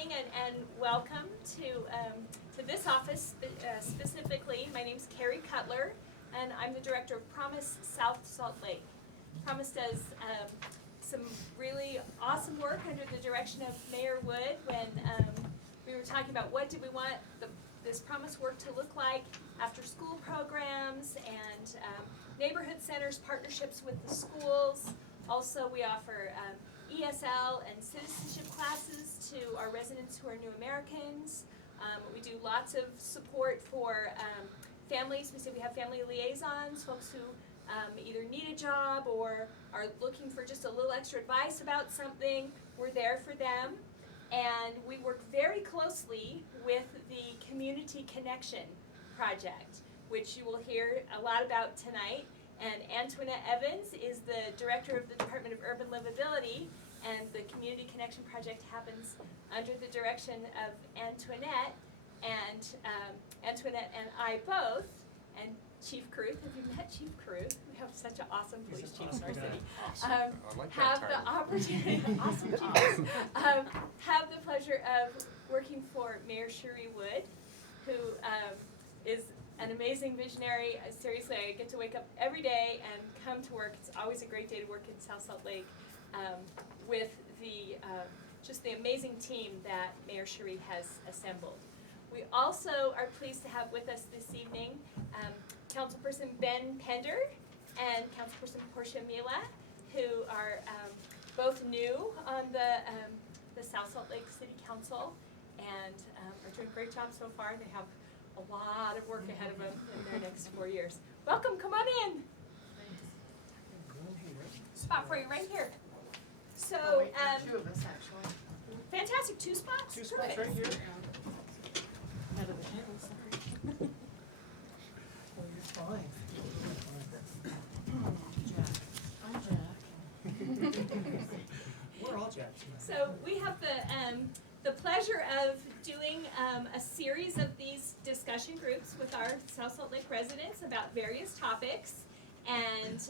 evening and welcome to this office specifically. My name's Carrie Cutler, and I'm the director of Promise South Salt Lake. Promise does some really awesome work under the direction of Mayor Wood when we were talking about what did we want this Promise work to look like, after school programs and neighborhood centers, partnerships with the schools. Also, we offer ESL and citizenship classes to our residents who are new Americans. We do lots of support for families. We have family liaisons, folks who either need a job or are looking for just a little extra advice about something. We're there for them. And we work very closely with the Community Connection Project, which you will hear a lot about tonight. And Antoinette Evans is the director of the Department of Urban Livability, and the Community Connection Project happens under the direction of Antoinette, and Antoinette and I both, and Chief Caruth. Have you met Chief Caruth? We have such an awesome police chief in our city. Have the opportunity, awesome chief, have the pleasure of working for Mayor Cherie Wood, who is an amazing visionary. Seriously, I get to wake up every day and come to work. It's always a great day to work in South Salt Lake with the just the amazing team that Mayor Cherie has assembled. We also are pleased to have with us this evening Councilperson Ben Pender and Councilperson Portia Mila, who are both new on the South Salt Lake City Council and are doing a great job so far. They have a lot of work ahead of them in their next 4 years. Welcome, come on in. Spot for you right here. So, two of us actually. Fantastic, 2 spots? Two spots right here. Out of the hill, sorry. Oh, you're fine. Jack. I'm Jack. We're all Jacks. So we have the pleasure of doing a series of these discussion groups with our South Salt Lake residents about various topics. And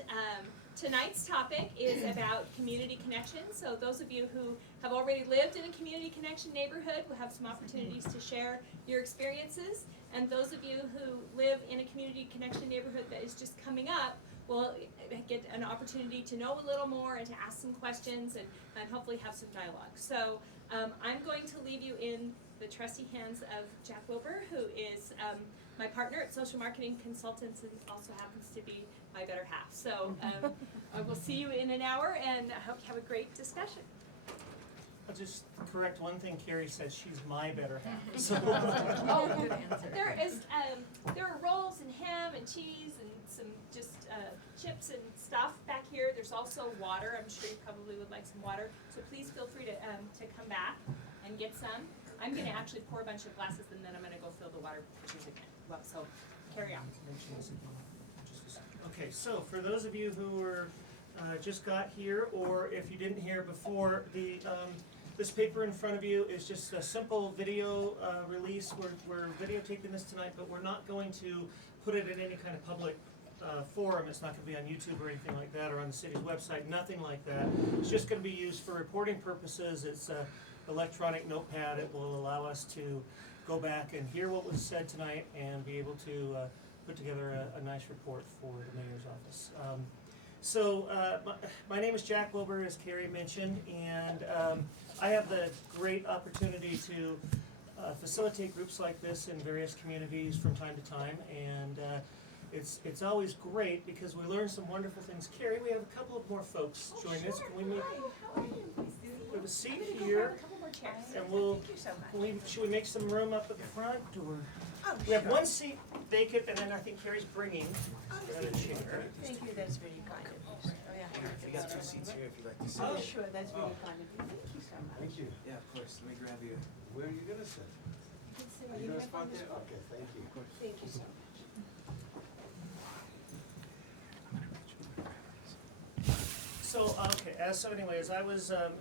tonight's topic is about community connection. So those of you who have already lived in a community connection neighborhood will have some opportunities to share your experiences. And those of you who live in a community connection neighborhood that is just coming up will get an opportunity to know a little more and to ask some questions and hopefully have some dialogue. So I'm going to leave you in the trusty hands of Jack Wilbur, who is my partner at Social Marketing Consultants and also happens to be my better half. So I will see you in an hour, and I hope you have a great discussion. I'll just correct one thing Carrie says, she's my better half. So. Oh, there are rolls and ham and cheese and some just chips and stuff back here. There's also water. I'm sure you probably would like some water. So please feel free to come back and get some. I'm going to actually pour a bunch of glasses and then I'm going to go fill the water pitchers again. Well, so carry on. Okay, so for those of you who are just got here, or if you didn't hear before, this paper in front of you is just a simple video release. We're videotaping this tonight, but we're not going to put it in any kind of public forum. It's not going to be on YouTube or anything like that, or on the city's website, nothing like that. It's just going to be used for reporting purposes. It's an electronic notepad. It will allow us to go back and hear what was said tonight and be able to put together a nice report for the mayor's office. My name is Jack Wilbur, as Carrie mentioned, and I have the great opportunity to facilitate groups like this in various communities from time to time, and it's always great because we learn some wonderful things. Carrie, we have a couple of more folks join us. Can we meet? We have a seat here, and should we make some room up at the front, or? We have one seat vacant, and then I think Carrie's bringing a chair. Thank you, that's really kind of you. Oh, yeah. You got 2 seats here if you'd like to sit. Oh, sure, that's really kind of you. Thank you so much. Thank you. Yeah, of course. Let me grab you. Where are you gonna sit? You can sit Are right you gonna here spot on this there? book. Okay, thank you. Thank you so much.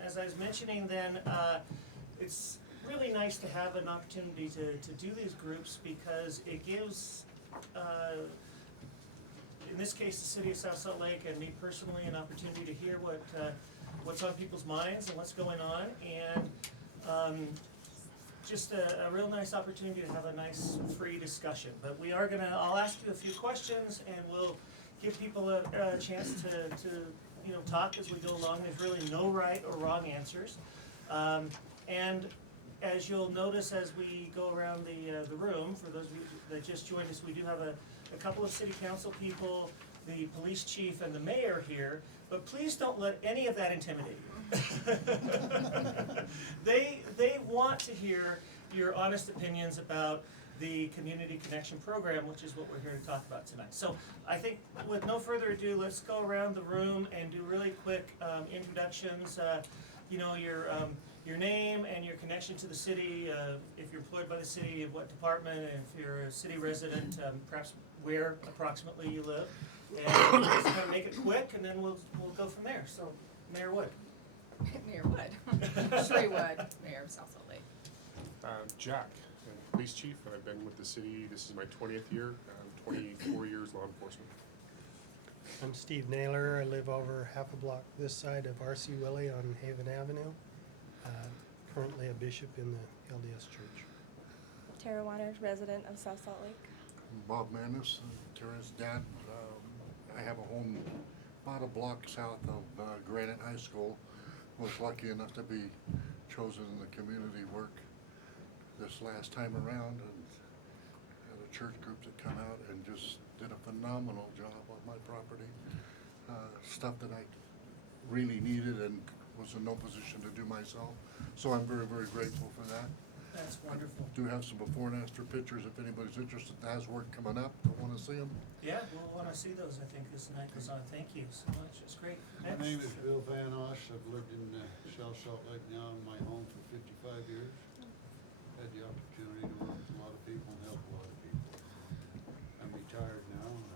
As I was mentioning then, it's really nice to have an opportunity to do these groups because it gives, in this case, the city of South Salt Lake and me personally an opportunity to hear what's on people's minds and what's going on. And just a real nice opportunity to have a nice free discussion. But we are I'll ask you a few questions and we'll give people a chance to talk as we go along. There's really no right or wrong answers. And as you'll notice as we go around the room, for those of you that just joined us, we do have a couple of city council people, the police chief and the mayor here, but please don't let any of that intimidate you. They want to hear your honest opinions about the Community Connection Program, which is what we're here to talk about tonight. So I think with no further ado, let's go around the room and do really quick introductions. Your name and your connection to the city, if you're employed by the city, what department, and if you're a city resident, perhaps where approximately you live. And just kind of make it quick, and then we'll go from there. So, Mayor Wood. Mayor Wood. Sherry Wood, Mayor of South Salt Lake. Jack, I'm police chief, and I've been with the city, this is my 20th year, 24 years law enforcement. I'm Steve Naylor. I live over half a block this side of R.C. Willey on Haven Avenue. Currently a bishop in the LDS Church. Tara Waters, resident of South Salt Lake. Bob Manis, Tara's dad. I have a home about a block south of Granite High School. Was lucky enough to be chosen in the community work this last time around, and had a church group that come out and just did a phenomenal job on my property. Stuff that I really needed and was in no position to do myself. So I'm very, very grateful for that. That's wonderful. Do have some before and after pictures if anybody's interested that has work coming up or want to see them. Yeah, we'll want to see those, I think, as the night goes on. Thank you so much. It's great. My Next. name is Bill Van Oss. I've lived in South Salt Lake now in my home for 55 years. Had the opportunity to work with a lot of people and help a lot of people. I'm retired now, and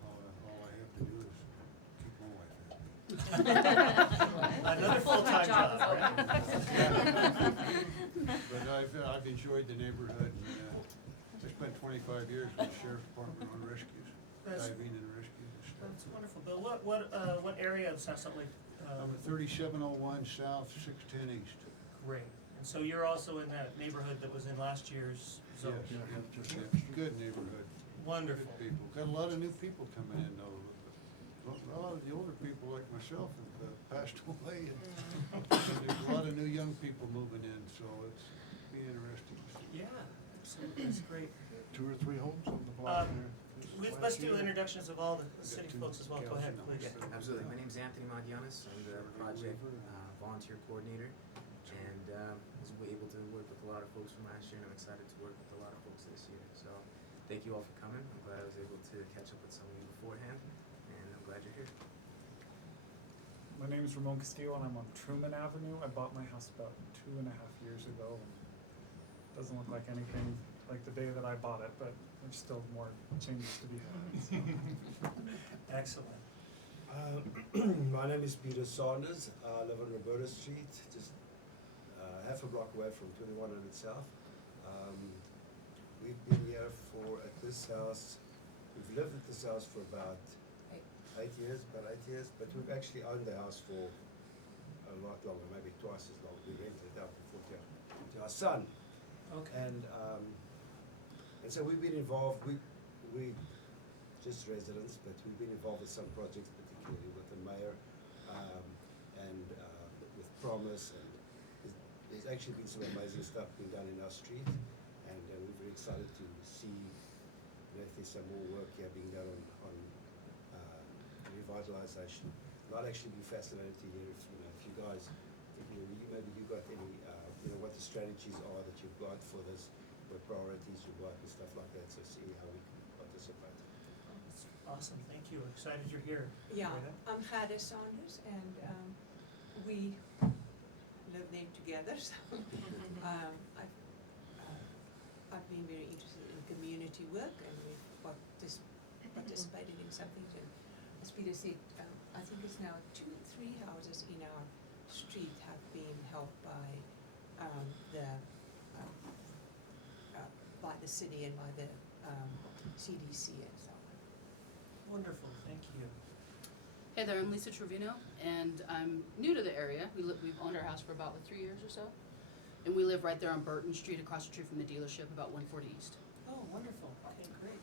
all I have to do is keep my wife happy. Another full-time job, right? But I've enjoyed the neighborhood, and I spent 25 years with the sheriff's department on rescues, That's- diving and rescues and stuff. That's wonderful. Bill, what area of South Salt Lake? I'm at 3701 South, 610 East. Great. And so you're also in that neighborhood that was in last year's zone? Yes, Yeah. good neighborhood. Wonderful. Good people. Got a lot of new people coming in though. A lot of the older people like myself have passed away, and there's a lot of new young people moving in, so it's be interesting to see. Yeah, absolutely. That's great. 2 or 3 homes on the block there. This is Let's last do year. introductions of all the got city two folks as well. Go ahead, gals please. in Yeah, absolutely. My name's Anthony Madianis. I'm the project volunteer coordinator, and was able to work with a lot of folks from last year, and I'm excited to work with a lot of folks this year. So thank you all for coming. I'm glad I was able to catch up with some of you beforehand, and I'm glad you're here. My name is Ramon Castillo and I'm on Truman Avenue. I bought my house about 2.5 years ago. Doesn't look like anything like the day that I bought it, but there's still more changes to be had. So. Excellent. My name is Peter Saunders. I live on Roberta Street, just half a block away from 2100 South. We've been here at this house. We've lived at this house for about 8 years, but we've actually owned the house for a lot longer, maybe twice as long. We rented it out before to our son. Okay. And so we've been involved, we just residents, but we've been involved with some projects, particularly with the mayor, and with Promise, and there's actually been some amazing stuff being done in our street, and we're very excited to see if there's some more work here being done on revitalization. I'd actually be fascinated to hear if you guys, maybe you got any, what the strategies are that you've got for this, what priorities you've got and stuff like that, so see how we can participate. That's awesome. Thank you. Excited you're here. Yeah, Rita? I'm Gada Saunders, and we live there together, so I've been very interested in community work, and we've participated in some things, and as Peter said, I think it's now 2 or 3 houses in our street have been helped by the city and by the CDC and so on. Wonderful. Thank you. Hey there, I'm Lisa Trevino, and I'm new to the area. We've owned our house for about 3 years or so. And we live right there on Burton Street, across the street from the dealership, about 140 East. Oh, wonderful. Okay, great.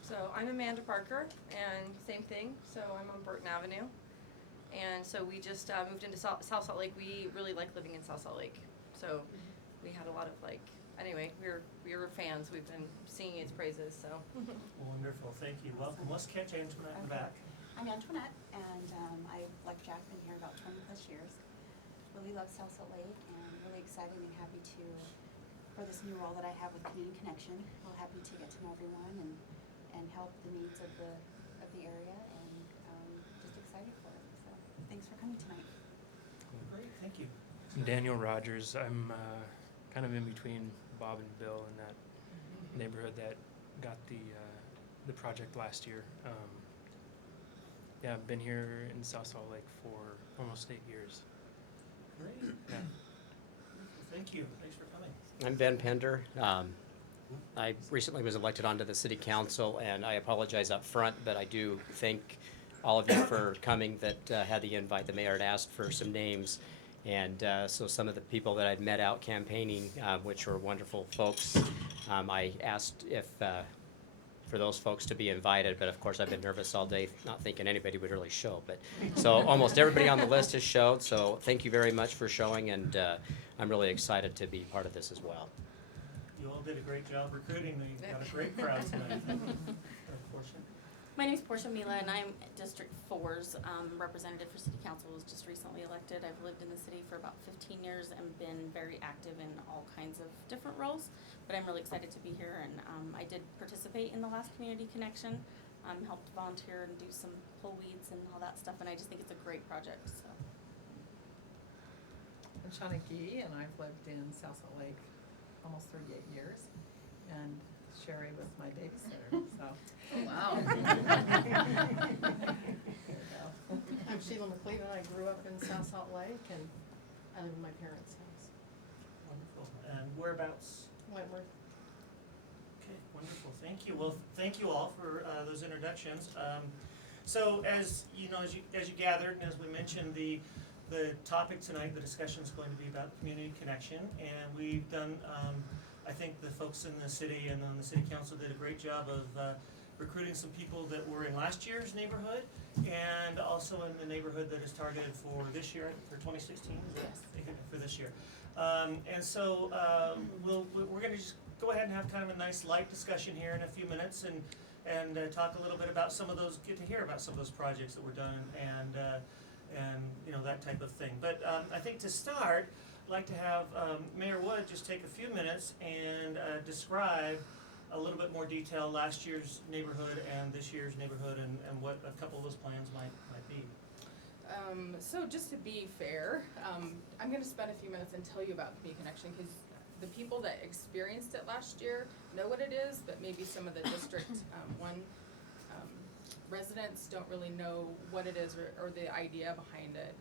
So I'm Amanda Parker, and same thing. So I'm on Burton Avenue, and so we just moved into South Salt Lake. We really like living in South Salt Lake. So we had a lot of anyway, we were fans. We've been singing its praises. So Wonderful. Thank you. Welcome. Let's catch Antoinette in the back. I'm Antoinette, and I've, like Jack, been here about 20 plus years. Really love South Salt Lake, and really excited and happy for this new role that I have with Community Connection. Real happy to get to know everyone and help the needs of the area, and just excited for it. So thanks for coming tonight. Great. Thank you. I'm Daniel Rogers. I'm kind of in between Bob and Bill in that neighborhood that got the project last year. Yeah, I've been here in South Salt Lake for almost 8 years. Great. Yeah. Thank you. Thanks for coming. I'm Ben Pender. I recently was elected onto the city council, and I apologize up front, but I do thank all of you for coming that had the invite. The mayor had asked for some names, and so some of the people that I'd met out campaigning, which were wonderful folks, I asked if for those folks to be invited, but of course I've been nervous all day, not thinking anybody would really show. But so almost everybody on the list has showed, so thank you very much for showing, and I'm really excited to be part of this as well. You all did a great job recruiting. You've got a great crowd tonight. Portia? My name is Portia Mila, and I'm District 4's representative for City Council. Was just recently elected. I've lived in the city for about 15 years and been very active in all kinds of different roles. But I'm really excited to be here, and I did participate in the last Community Connection, helped volunteer and do some pull weeds and all that stuff, and I just think it's a great project. So. I'm Shauna Gee, and I've lived in South Salt Lake almost 38 years, and Sherry was my babysitter, so. Oh, wow. I'm Sheila McLean, and I grew up in South Salt Lake, and I live in my parents' house. Wonderful. And whereabouts? Wentworth. Okay, wonderful. Thank you. Well, thank you all for those introductions. So as you know, as you gathered, and as we mentioned, the topic tonight, the discussion is going to be about community connection, and we've done. I think the folks in the city and on the city council did a great job of recruiting some people that were in last year's neighborhood, and also in the neighborhood that is targeted for this year, for 2016. Yes. For this year. And so we're going to just go ahead and have kind of a nice light discussion here in a few minutes, and talk a little bit about some of those, get to hear about some of those projects that were done, and you know, that type of thing. But I think to start, I'd like to have Mayor Wood just take a few minutes and describe a little bit more detail last year's neighborhood and this year's neighborhood, and what a couple of those plans might be. So just to be fair, I'm going to spend a few minutes and tell you about Community Connection, because the people that experienced it last year know what it is, but maybe some of the District 1 residents don't really know what it is or the idea behind it.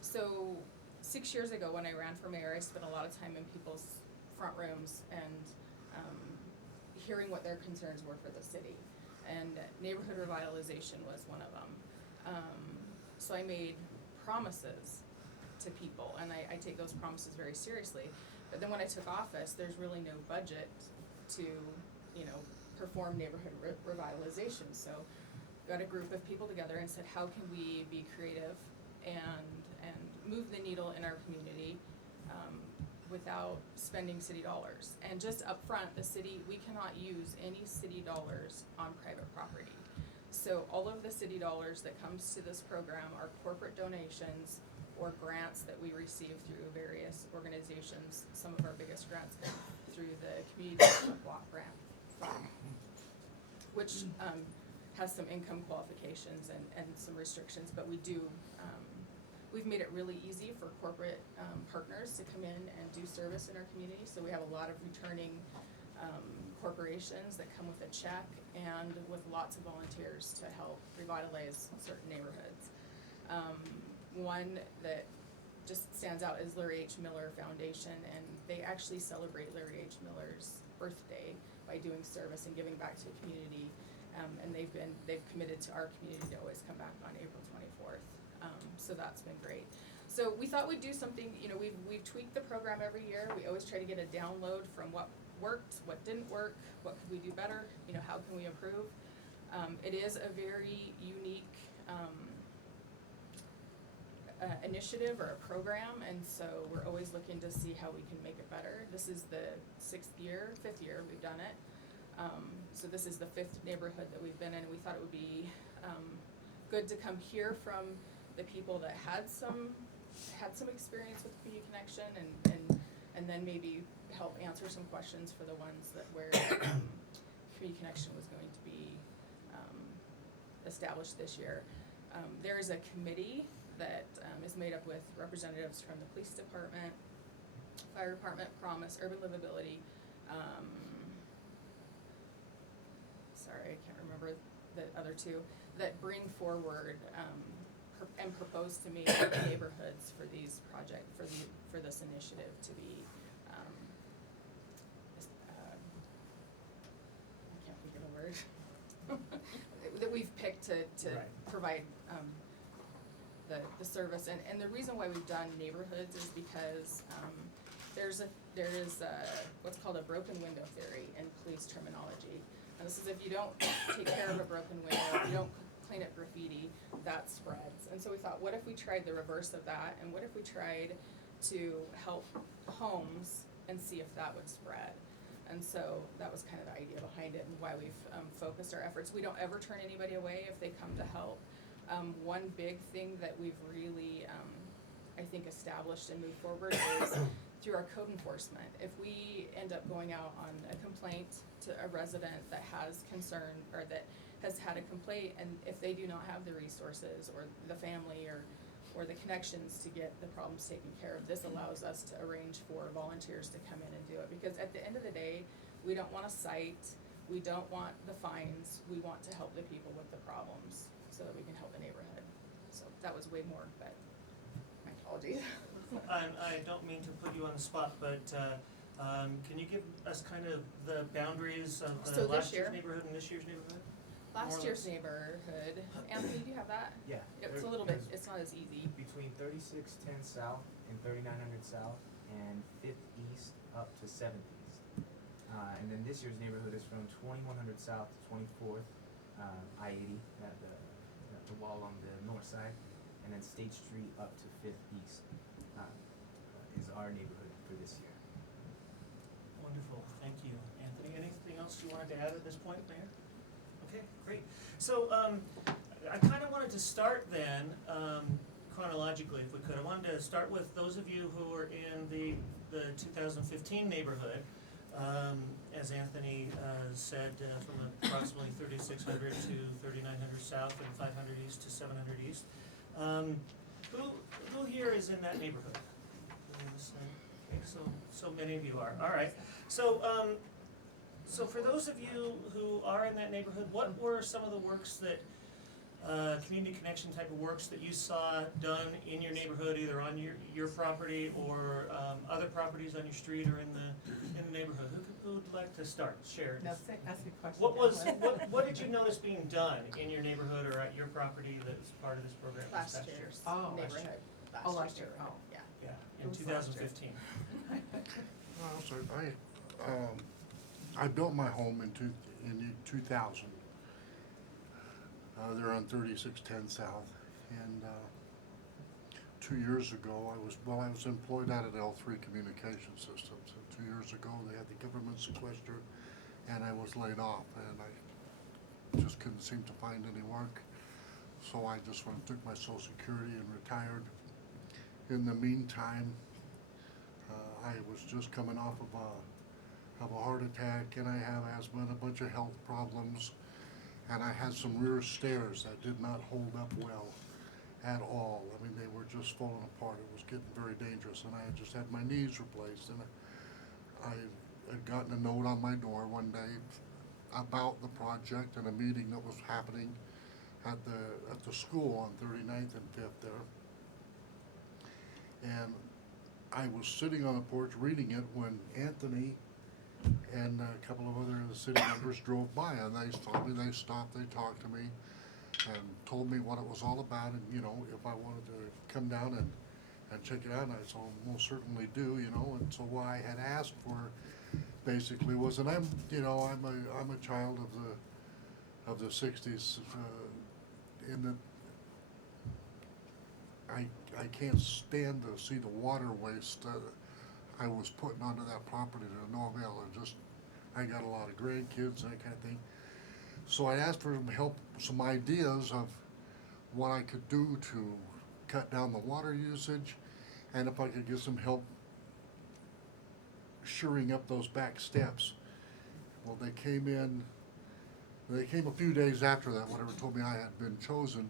So 6 years ago when I ran for mayor, I spent a lot of time in people's front rooms and hearing what their concerns were for the city. And neighborhood revitalization was one of them. So I made promises to people, and I take those promises very seriously. But then when I took office, there's really no budget to, you know, perform neighborhood revitalization. So got a group of people together and said, how can we be creative and move the needle in our community without spending city dollars? And just up front, the city, we cannot use any city dollars on private property. So all of the city dollars that comes to this program are corporate donations or grants that we receive through various organizations. Some of our biggest grants come through the Community Development Block Grant Fund, which has some income qualifications and some restrictions, but we do, we've made it really easy for corporate partners to come in and do service in our community. So we have a lot of returning corporations that come with a check and with lots of volunteers to help revitalize certain neighborhoods. One that just stands out is Larry H. Miller Foundation, and they actually celebrate Larry H. Miller's birthday by doing service and giving back to the community. And they've committed to our community to always come back on April 24th. So that's been great. So we thought we'd do something, you know, we've tweaked the program every year. We always try to get a download from what worked, what didn't work, what could we do better, you know, how can we improve. It is a very unique initiative or a program, and so we're always looking to see how we can make it better. This is the fifth year we've done it. So this is the fifth neighborhood that we've been in. We thought it would be good to come hear from the people that had some experience with Community Connection, and then maybe help answer some questions for the ones that where Community Connection was going to be established this year. There is a committee that is made up with representatives from the police department, fire department, Promise, Urban Livability. Sorry, I can't remember the other two, that bring forward and propose to me the neighborhoods for these for this initiative to be I can't think of the word that we've picked to Right. provide the service. And the reason why we've done neighborhoods is because there is what's called a broken window theory in police terminology. And this is if you don't take care of a broken window, if you don't clean up graffiti, that spreads. And so we thought, what if we tried the reverse of that, and what if we tried to help homes and see if that would spread? And so that was kind of the idea behind it and why we've focused our efforts. We don't ever turn anybody away if they come to help. One big thing that we've really, I think, established and moved forward is through our code enforcement. If we end up going out on a complaint to a resident that has concern or that has had a complaint, and if they do not have the resources or the family or the connections to get the problems taken care of, this allows us to arrange for volunteers to come in and do it. Because at the end of the day, we don't want a cite, we don't want the fines, we want to help the people with the problems so that we can help the neighborhood. So that was way more, but my apologies. I don't mean to put you on the spot, but can you give us kind of the boundaries of So this last year's year? neighborhood and this year's neighborhood? Last More or year's less. neighborhood, Anthony, do you have that? Yeah. It's a little bit, it's not as easy. Between 3610 South and 3900 South and 5th East up to 7th East. And then this year's neighborhood is from 2100 South to 24th, I-80, the wall on the north side, and then State Street up to 5th East is our neighborhood for this year. Wonderful, thank you. Anthony, anything else you wanted to add at this point, Mayor? Okay, great. So I kind of wanted to start then, chronologically if we could. I wanted to start with those of you who are in the 2015 neighborhood. As Anthony said, from approximately 3600 to 3900 South and 500 East to 700 East. Who here is in that neighborhood? Okay, so many of you are. All right. So for those of you who are in that neighborhood, what were some of the works that Community Connection type of works that you saw done in your neighborhood, either on your property or other properties on your street or in the neighborhood? Who would like to start? Share. Now, ask a question. What did you notice being done in your neighborhood or at your property that was part of this program this Last past year? year's Oh, neighborhood. last year, neighborhood, oh. yeah. Yeah, in It was last year. 2015. Well, so I built my home in 2000. They're on 3610 South, and 2 years ago I was employed out at L3 Communication Systems, and 2 years ago they had the government sequester, and I was laid off, and I just couldn't seem to find any work, so I just went and took my Social Security and retired. In the meantime, I was just coming off of a heart attack, and I have asthma and a bunch of health problems. And I had some rear stairs that did not hold up well at all. I mean, they were just falling apart. It was getting very dangerous, and I had just had my knees replaced. And I had gotten a note on my door one day about the project and a meeting that was happening at the school on 39th and 5th there. And I was sitting on the porch reading it when Anthony and a couple of other of the city members drove by, and they stopped, they talked to me and told me what it was all about, and if I wanted to come down and check it out, and I said, "Oh, most certainly do, you know, and so what I had asked for basically was, and I'm, you know, I'm a child of the sixties, in that I can't stand to see the water waste that I was putting onto that property to no avail. I got a lot of grandkids and that kind of thing. So I asked for some help, some ideas of what I could do to cut down the water usage, and if I could get some help shoring up those back steps. Well, they came a few days after that, whatever, told me I had been chosen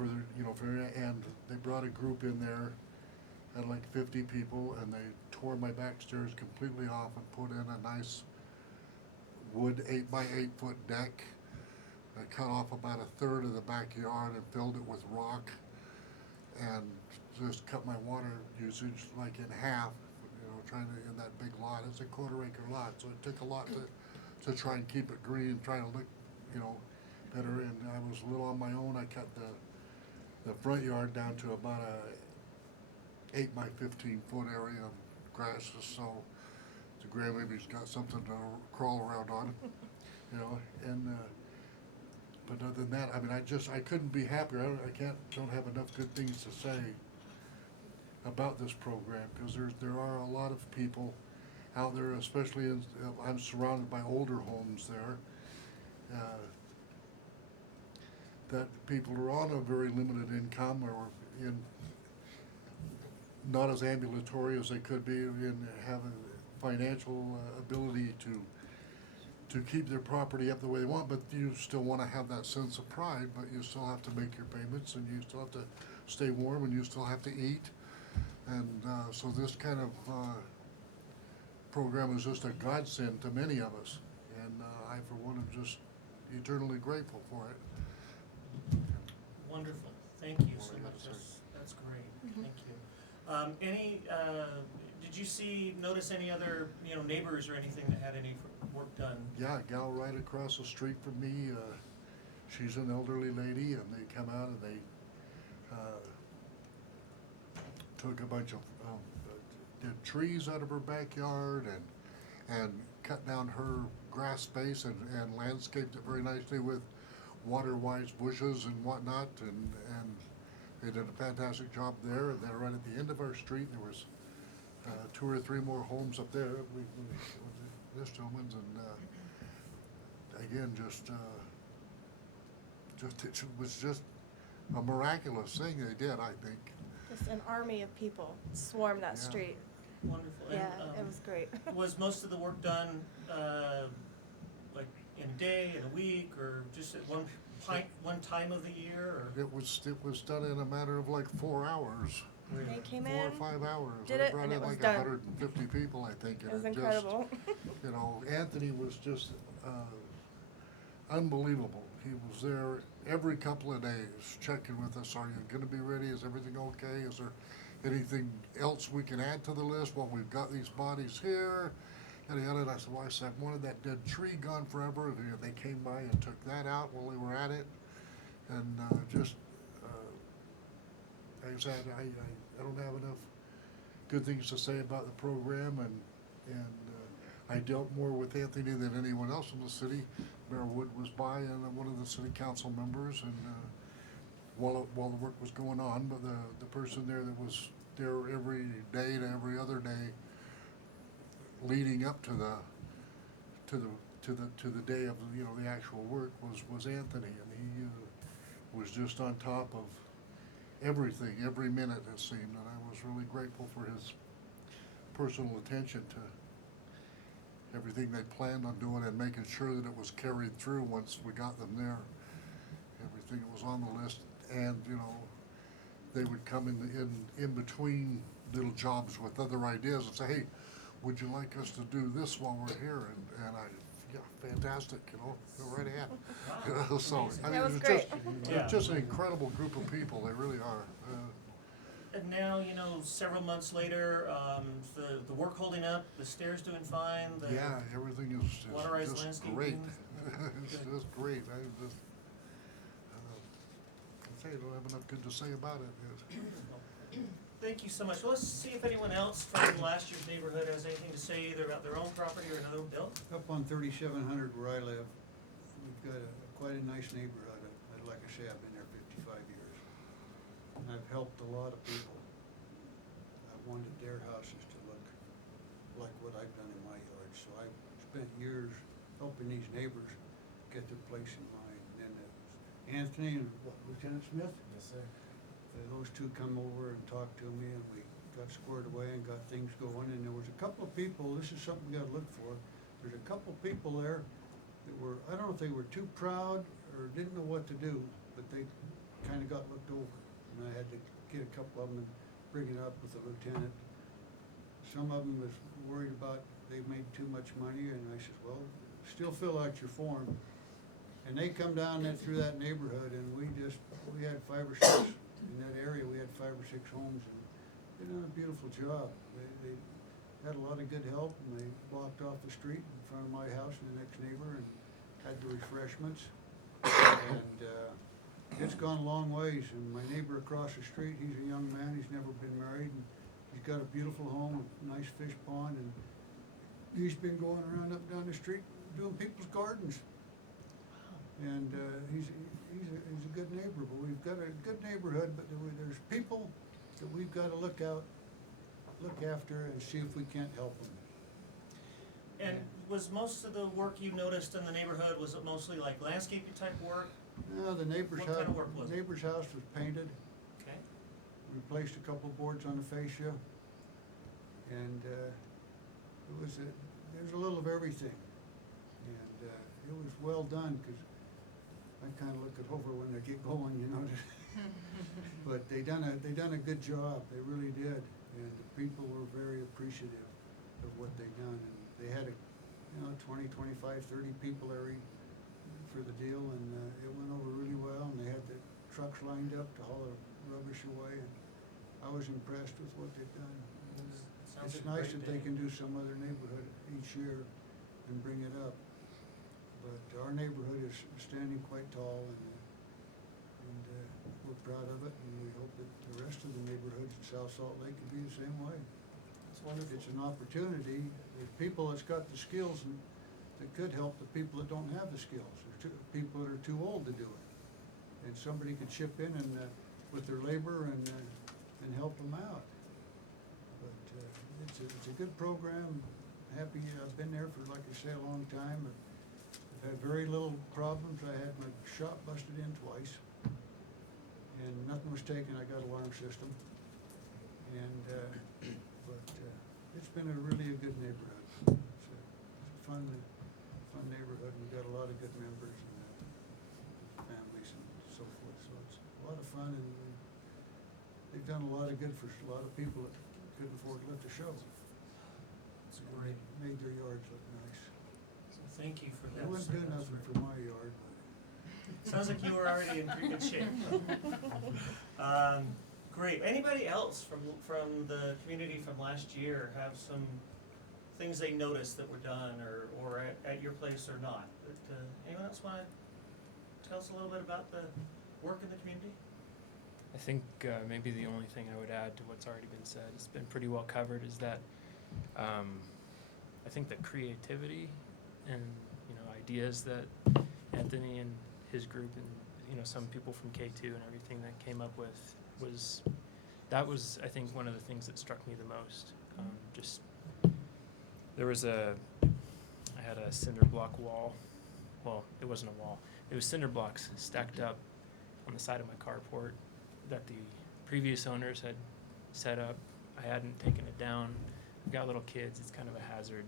and they brought a group in there, had like 50 people, and they tore my back stairs completely off and put in a nice wood 8x8 foot deck. They cut off about a third of the backyard and filled it with rock, and just cut my water usage like in half, you know, trying to, in that big lot. It's a quarter-acre lot, so it took a lot to try and keep it green, trying to look, you know, better. And I was a little on my own. I cut the front yard down to about a 8x15 foot area of grasses, so the grandbaby's got something to crawl around on, you know. And but other than that, I mean, I couldn't be happier. Don't have enough good things to say about this program, because there are a lot of people out there, especially I'm surrounded by older homes there, that people are on a very limited income, or not as ambulatory as they could be, and have a financial ability to keep their property up the way they want, but you still want to have that sense of pride, but you still have to make your payments, and you still have to stay warm, and you still have to eat. And so this kind of program is just a godsend to many of us, and I, for one, am just eternally grateful for it. Wonderful, thank you so much, that's great, thank you. Did you notice any other, you know, neighbors or anything that had any work done? Yeah, a gal right across the street from me, she's an elderly lady, and they come out and they took a bunch of dead trees out of her backyard and cut down her grass space and landscaped it very nicely with water-wise bushes and whatnot, and they did a fantastic job there. And then right at the end of our street, there was 2 or 3 more homes up there. This gentleman's, and again, it was just a miraculous thing they did, I think. Just an army of people swarmed that street. Wonderful. Yeah, And, it was great. was most of the work done like in a day, in a week, or just at one time of the year? Or? It was done in a matter of like 4 hours. They came 4 in, or 5 hours. did They it, brought and in it was like done. 150 people, I think. And It was incredible. You know, Anthony was just unbelievable. He was there every couple of days, checking with us. Are you going to be ready? Is everything okay? Is there anything else we can add to the list? Well, we've got these bodies here. And I said, well, I wanted that dead tree gone forever. They came by and took that out while they were at it. And like I said, I don't have enough good things to say about the program, and I dealt more with Anthony than anyone else in the city. Mayor Wood was by, and one of the city council members, and while the work was going on, but the person there that was there every day to every other day, leading up to the day of, you know, the actual work was Anthony, and he was just on top of everything, every minute it seemed, and I was really grateful for his personal attention to everything they planned on doing and making sure that it was carried through once we got them there. Everything that was on the list, and you know, they would come in between little jobs with other ideas and say, hey, would you like us to do this while we're here? And yeah, fantastic, you know, go right ahead. Wow. So, I mean, That was it's great. just an incredible group of people, they really are. And now, you know, several months later, the work holding up, the stairs doing fine, the Yeah, everything is waterized just great. landscaping. It's just great. say, don't have enough good to say about it. Yes. Thank you so much. Well, let's see if anyone else from last year's neighborhood has anything to say either about their own property or another one. Bill? Up on 3700 where I live, we've got quite a nice neighborhood. Like I say, I've been there 55 years. And I've helped a lot of people. I wanted their houses to look like what I've done in my yard. So I spent years helping these neighbors get their place in line. And then it was Anthony and Lieutenant Smith? Yes, sir. Those two come over and talked to me, and we got squared away and got things going. And there was a couple of people, this is something we gotta look for. There's a couple of people there that were, I don't know if they were too proud or didn't know what to do, but they kinda got looked over. And I had to get a couple of them and bring it up with the lieutenant. Some of them was worried about they've made too much money, and I said, well, still fill out your form. And they come down through that neighborhood, and we had 5 or 6 in that area. We had 5 or 6 homes, and they did a beautiful job. They had a lot of good help, and they blocked off the street in front of my house and the next neighbor, and had the refreshments. And it's gone a long ways. And my neighbor across the street, he's a young man. He's never been married, and he's got a beautiful home, a nice fish pond, and he's been going around up and down the street doing people's gardens. And he's a good neighbor, but we've got a good neighborhood, but there's people that we've got to look after and see if we can't help them. And was most of the work you noticed in the neighborhood, was it mostly like landscaping type work? No, the neighbor's What house. kind of work was it? Neighbor's house was painted. Okay. Replaced a couple boards on the fascia, and there's a little of everything, and it was well done, because I kind of look it over when they get going, you know. But they done a good job. They really did, and the people were very appreciative of what they done. And they had 20, 25, 30 people there for the deal, and it went over really well. And they had the trucks lined up to haul the rubbish away, and I was impressed with what they've done. It's nice that they can do some other neighborhood each year and bring it up. But our neighborhood is standing quite tall, and we're proud of it, and we hope that the rest of the neighborhoods in South Salt Lake can be the same way. It's wonderful. It's an opportunity. There's people that's got the skills and that could help the people that don't have the skills. There's people that are too old to do it, and somebody could chip in and with their labor and help them out. But it's a good program. Happy I've been there for, like I say, a long time. I've had very little problems. I had my shop busted in twice, and nothing was taken. I got an alarm system, and but it's been a really good neighborhood. It's a fun neighborhood. We've got a lot of good members and families and so forth. So it's a lot of fun, and they've done a lot of good for a lot of people that couldn't afford to let the show. It's great. Made their yards look nice. So thank you for that. It wasn't good enough for my yard, but Sounds like you were already in pretty good shape. Great. Anybody else from the community from last year have some things they noticed that were done or at your place or not? But, anyone else want to tell us a little bit about the work in the community? I think maybe the only thing I would add to what's already been said, it's been pretty well covered, is that I think the creativity and ideas that Anthony and his group and some people from K2 and everything that came up with was I think one of the things that struck me the most. Just there was I had a cinder block wall. Well, it wasn't a wall. It was cinder blocks stacked up on the side of my carport that the previous owners had set up. I hadn't taken it down. I've got little kids. It's kind of a hazard.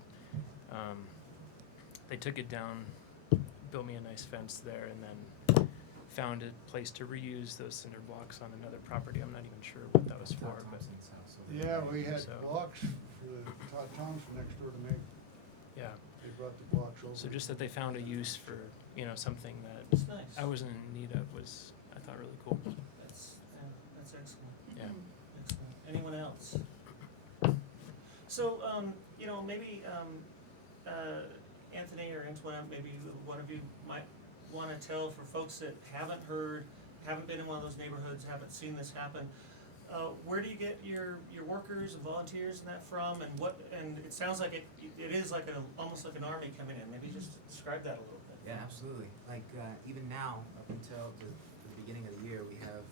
They took it down, built me a nice fence there, and then found a place to reuse those cinder blocks on another property. I'm not even sure what that was for, but yeah, we had So- blocks for Todd Thompson next door to me. yeah. They brought the blocks over. So just that they found a use for something that It's nice. I wasn't in need of was, I thought, really cool. That's excellent. Yeah. Excellent. Anyone else? So, maybe Anthony or Antoine, maybe one of you might want to tell for folks that haven't heard haven't been in one of those neighborhoods, haven't seen this happen, where do you get your workers and volunteers and that from, and it sounds like it is like almost like an army coming in, maybe just describe that a little bit. Yeah, absolutely. Like, even now, up until the beginning of the year, we have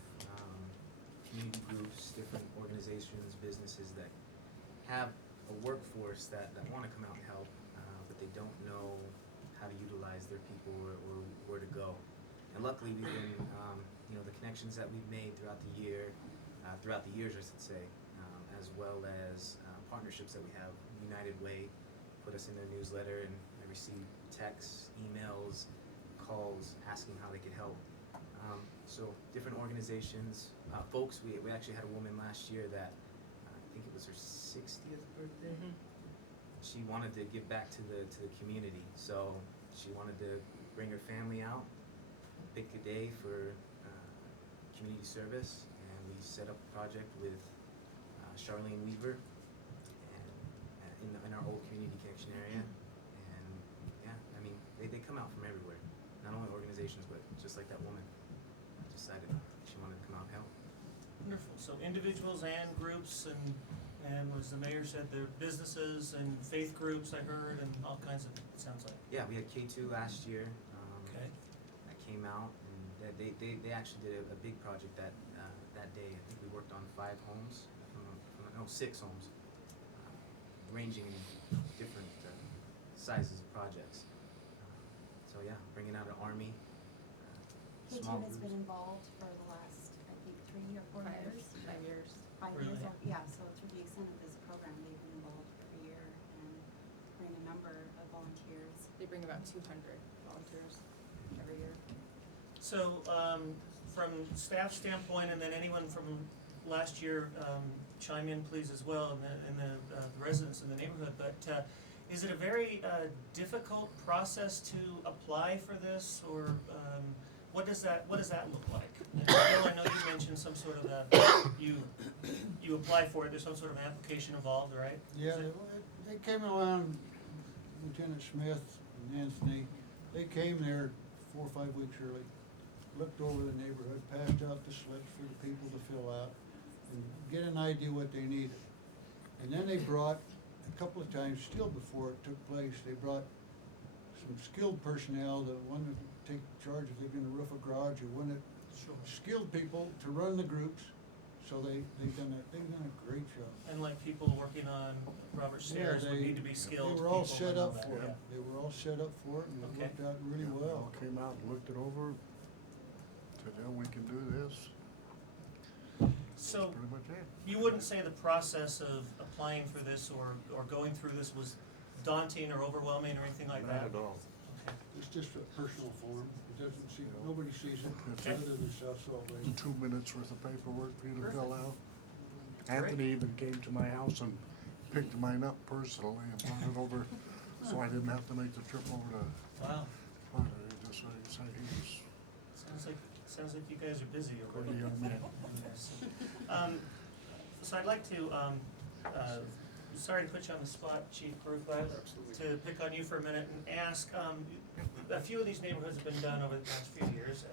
community groups, different organizations, businesses that have a workforce that want to come out and help, but they don't know how to utilize their people or where to go. And luckily, we've been, the connections that we've made throughout the years, I should say, as well as partnerships that we have. United Way put us in their newsletter, and I received texts, emails, calls asking how they could help. So different organizations, folks. We actually had a woman last year that I think it was her 60th birthday. Mm-hmm. She wanted to give back to the community, so she wanted to bring her family out, pick a day for community service, and we set up a project with Charlene Weaver and in our old community connection area. And yeah, I mean, they come out from everywhere, not only organizations, but just like that woman decided she wanted to come out and help. Wonderful. So individuals and groups and as the mayor said, there are businesses and faith groups I heard and all kinds of, it sounds like. Yeah, we had K2 last year. Okay. That came out, and they actually did a big project that day. I think we worked on 6 homes, ranging in different sizes of projects. So yeah, bringing out an army. K2 Small has groups. been involved for the last, I think, 3 or 4 years. 5 years. 5 Really? years, yeah, so through the extent of this program, they've been involved every year and bring a number of volunteers. They bring about 200 volunteers every year. So, from staff standpoint, and then anyone from last year, chime in please as well, and the residents in the neighborhood, but, is it a very, difficult process to apply for this, or, what does that look like? And Bill, I know you mentioned some sort of you apply for it, there's some sort of application involved, right? Yeah, Is it- they came around, Lieutenant Smith and Anthony, they came there 4 or 5 weeks early, looked over the neighborhood, passed out the slips for the people to fill out, and get an idea what they needed. And then they brought, a couple of times, still before it took place, they brought some skilled personnel that wanted to take charge if they're gonna roof a garage, or wanted skilled people to run the groups. So they've done a great job. And like people working on Robert Stairs would need to be skilled They were all people set and all up that, for yeah. it. They were all set up for it, and it Okay. worked out really well. Came out and looked it over, said, yeah, we can do this. So, Pretty much it. you wouldn't say the process of applying for this or going through this was daunting or overwhelming or anything like that? Not at all. Okay. It's just a personal form. It doesn't see, nobody sees it Okay. other than South Salt Lake. 2 minutes worth of paperwork for you to Perfect. fill out. Great. Anthony even came to my house and picked mine up personally and brought it over, so I didn't have to make the trip over to Wow, Florida. He just said he was sounds like you guys are busy over quite a there. young man. So I'd like to, sorry to put you on the spot, Chief Berklein, to pick on you for a minute and ask, a few of these neighborhoods have been done over the past few years.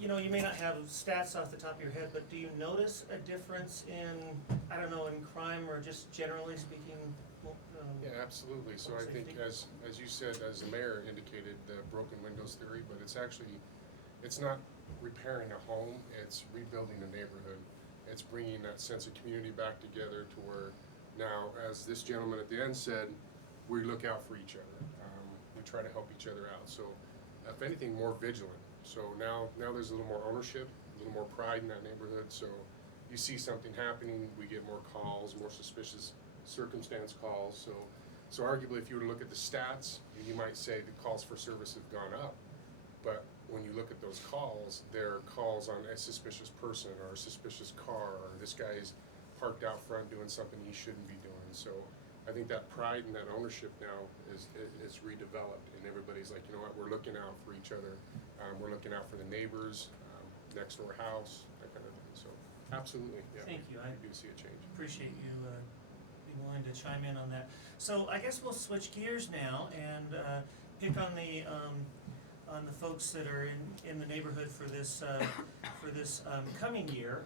You know, you may not have stats off the top of your head, but do you notice a difference in, I don't know, in crime or just generally speaking? Yeah, absolutely. So I think as you said, as the mayor indicated, the broken windows theory, but it's actually, it's not repairing a home, it's rebuilding a neighborhood. It's bringing that sense of community back together to where now, as this gentleman at the end said, we look out for each other. We try to help each other out. So if anything, more vigilant. So now there's a little more ownership, a little more pride in that neighborhood. So you see something happening, we get more calls, more suspicious circumstance calls. So arguably, if you were to look at the stats, you might say the calls for service have gone up. But when you look at those calls, they're calls on a suspicious person or a suspicious car, or this guy's parked out front doing something he shouldn't be doing. So I think that pride and that ownership now is redeveloped, and everybody's like, you know what, we're looking out for each other. We're looking out for the neighbors, next door house, that kind of thing. So absolutely, yeah. Thank you. I do see a change. appreciate you being willing to chime in on that. So I guess we'll switch gears now and pick on the on the folks that are in the neighborhood for this coming year.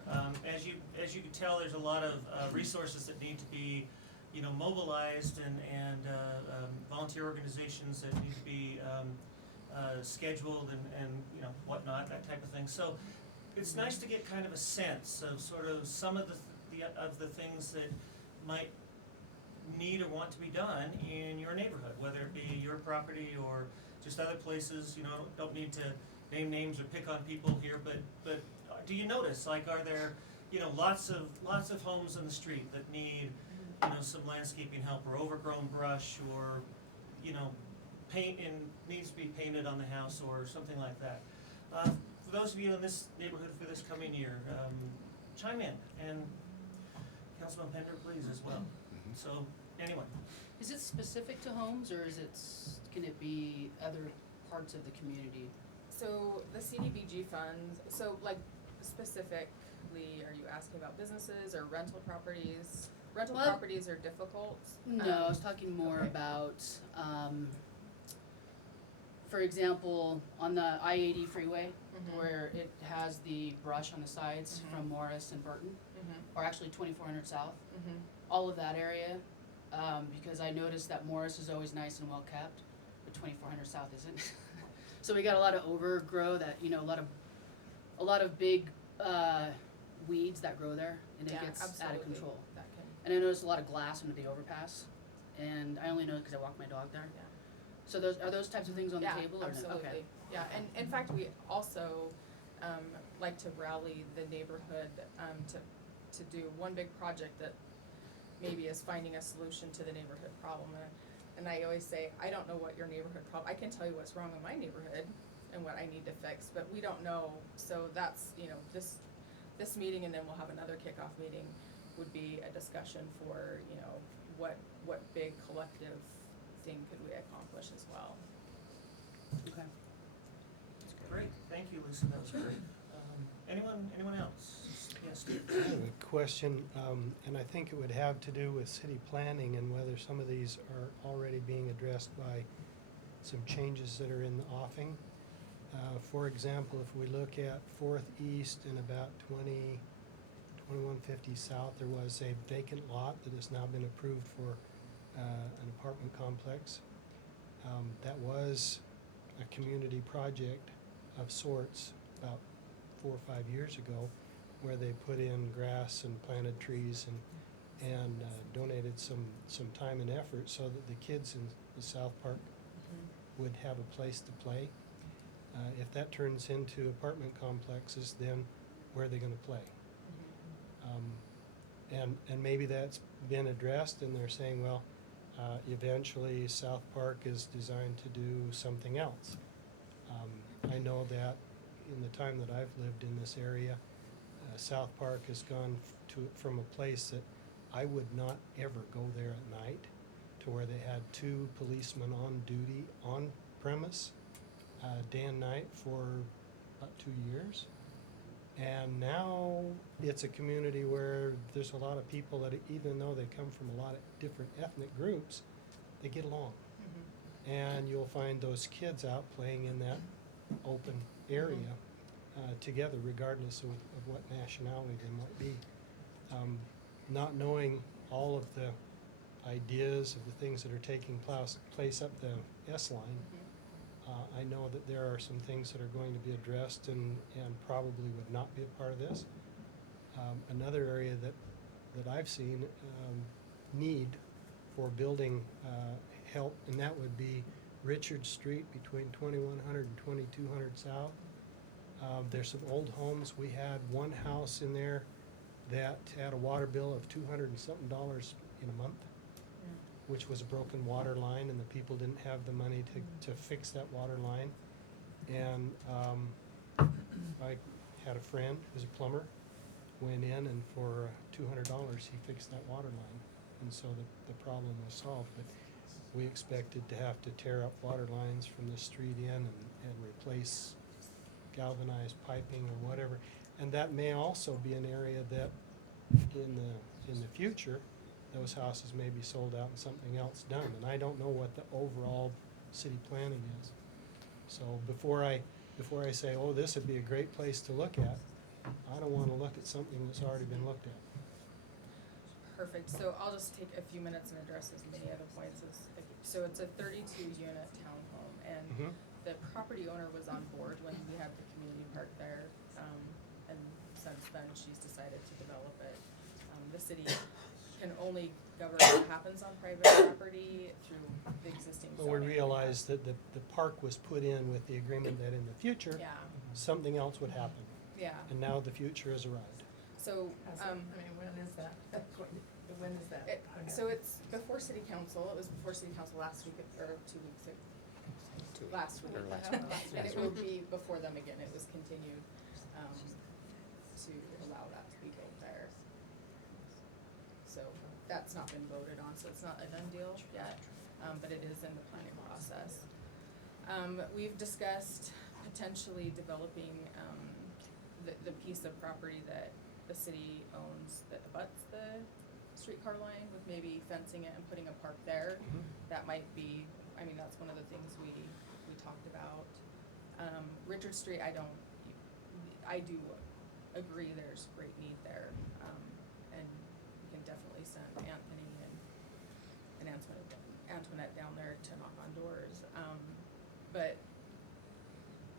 As you can tell, there's a lot of resources that need to be, you know, mobilized and volunteer organizations that need to be scheduled and you know whatnot, that type of thing. So it's nice to get kind of a sense of sort of some of the things that might need or want to be done in your neighborhood, whether it be your property or just other places. You know, don't need to name names or pick on people here, but do you notice, like, are there, you know, lots of homes in the street that need, you know, some landscaping help or overgrown brush or, you know, paint needs to be painted on the house or something like that. For those of you in this neighborhood for this coming year, chime in, and Councilman Pender, please, as well. So, anyway. Is it specific to homes, or can it be other parts of the community? So the CDBG funds, so like specifically, are you asking about businesses or rental properties? Rental Well, properties are difficult. No, I was talking more okay. about, for example, on the I-80 freeway, where it has the brush on the sides from Morris and Burton, or actually 2400 South, all of that area, because I noticed that Morris is always nice and well kept, but 2400 South isn't. So we got a lot of overgrow that, you know, a lot of big weeds that grow there, and it gets out of control. That can, And I noticed a lot of glass under the overpass, and I only know because I walk my dog there. yeah. So are those types of things on the table, or no? Absolutely. Okay. Yeah, and in fact, we also like to rally the neighborhood to do one big project that maybe is finding a solution to the neighborhood problem. And I always say, I don't know what your neighborhood problem, I can tell you what's wrong in my neighborhood and what I need to fix, but we don't know. So that's, you know, this meeting, and then we'll have another kickoff meeting, would be a discussion for, you know, what big collective thing could we accomplish as well. Okay. Great, thank you, Lisa, that was great. Anyone else? Yes, Steve? I have a question, and I think it would have to do with city planning and whether some of these are already being addressed by some changes that are in the offing. For example, if we look at 4th East and about 2150 South, there was a vacant lot that has now been approved for an apartment complex. That was a community project of sorts about 4 or 5 years ago, where they put in grass and planted trees and donated some time and effort so that the kids in the South Park would have a place to play. If that turns into apartment complexes, then where are they going to play? And maybe that's been addressed, and they're saying, well, eventually South Park is designed to do something else. I know that in the time that I've lived in this area, South Park has gone from a place that I would not ever go there at night, to where they had 2 policemen on duty on premise day and night for about 2 years. And now it's a community where there's a lot of people that, even though they come from a lot of different ethnic groups, they get along. And you'll find those kids out playing in that open area together, regardless of what nationality they might be. Not knowing all of the ideas of the things that are taking place up the S-line, I know that there are some things that are going to be addressed and probably would not be a part of this. Another area that I've seen need for building help, and that would be Richard Street between 2100 and 2200 South. There's some old homes. We had one house in there that had a water bill of $200 and something in a month, which was a broken water line, and the people didn't have the money to fix that water line. And I had a friend who's a plumber, went in, and for $200 he fixed that water line, and so the problem was solved. But we expected to have to tear up water lines from the street in and replace galvanized piping or whatever. And that may also be an area that in the future, those houses may be sold out and something else done. And I don't know what the overall city planning is. So before I say, oh, this would be a great place to look at, I don't wanna look at something that's already been looked at. Perfect, so I'll just take a few minutes and address as many other points as, so it's a 32 unit townhome, and Mhm. the property owner was on board when we had the community park there, and since then, she's decided to develop it. The city can only govern what happens on private property through the existing But zoning. we realized that the park was put in with the agreement that in the future, Yeah, something else would happen. yeah, And now the future has arrived. so, when is that? When is that? so it's before city council, it was before city council last week, or 2 weeks ago. Last week, Or last and week. it will be before them again, it was continued, to allow that to be built there. So, that's not been voted on, so it's not a done deal yet, but it is in the planning process. We've discussed potentially developing, the piece of property that the city owns that abuts the streetcar line, with maybe fencing it and putting a park there. That might be, I mean, that's one of the things we talked about. Richard Street, I do agree there's great need there, and we can definitely send Anthony and Antoinette down there to knock on doors, but.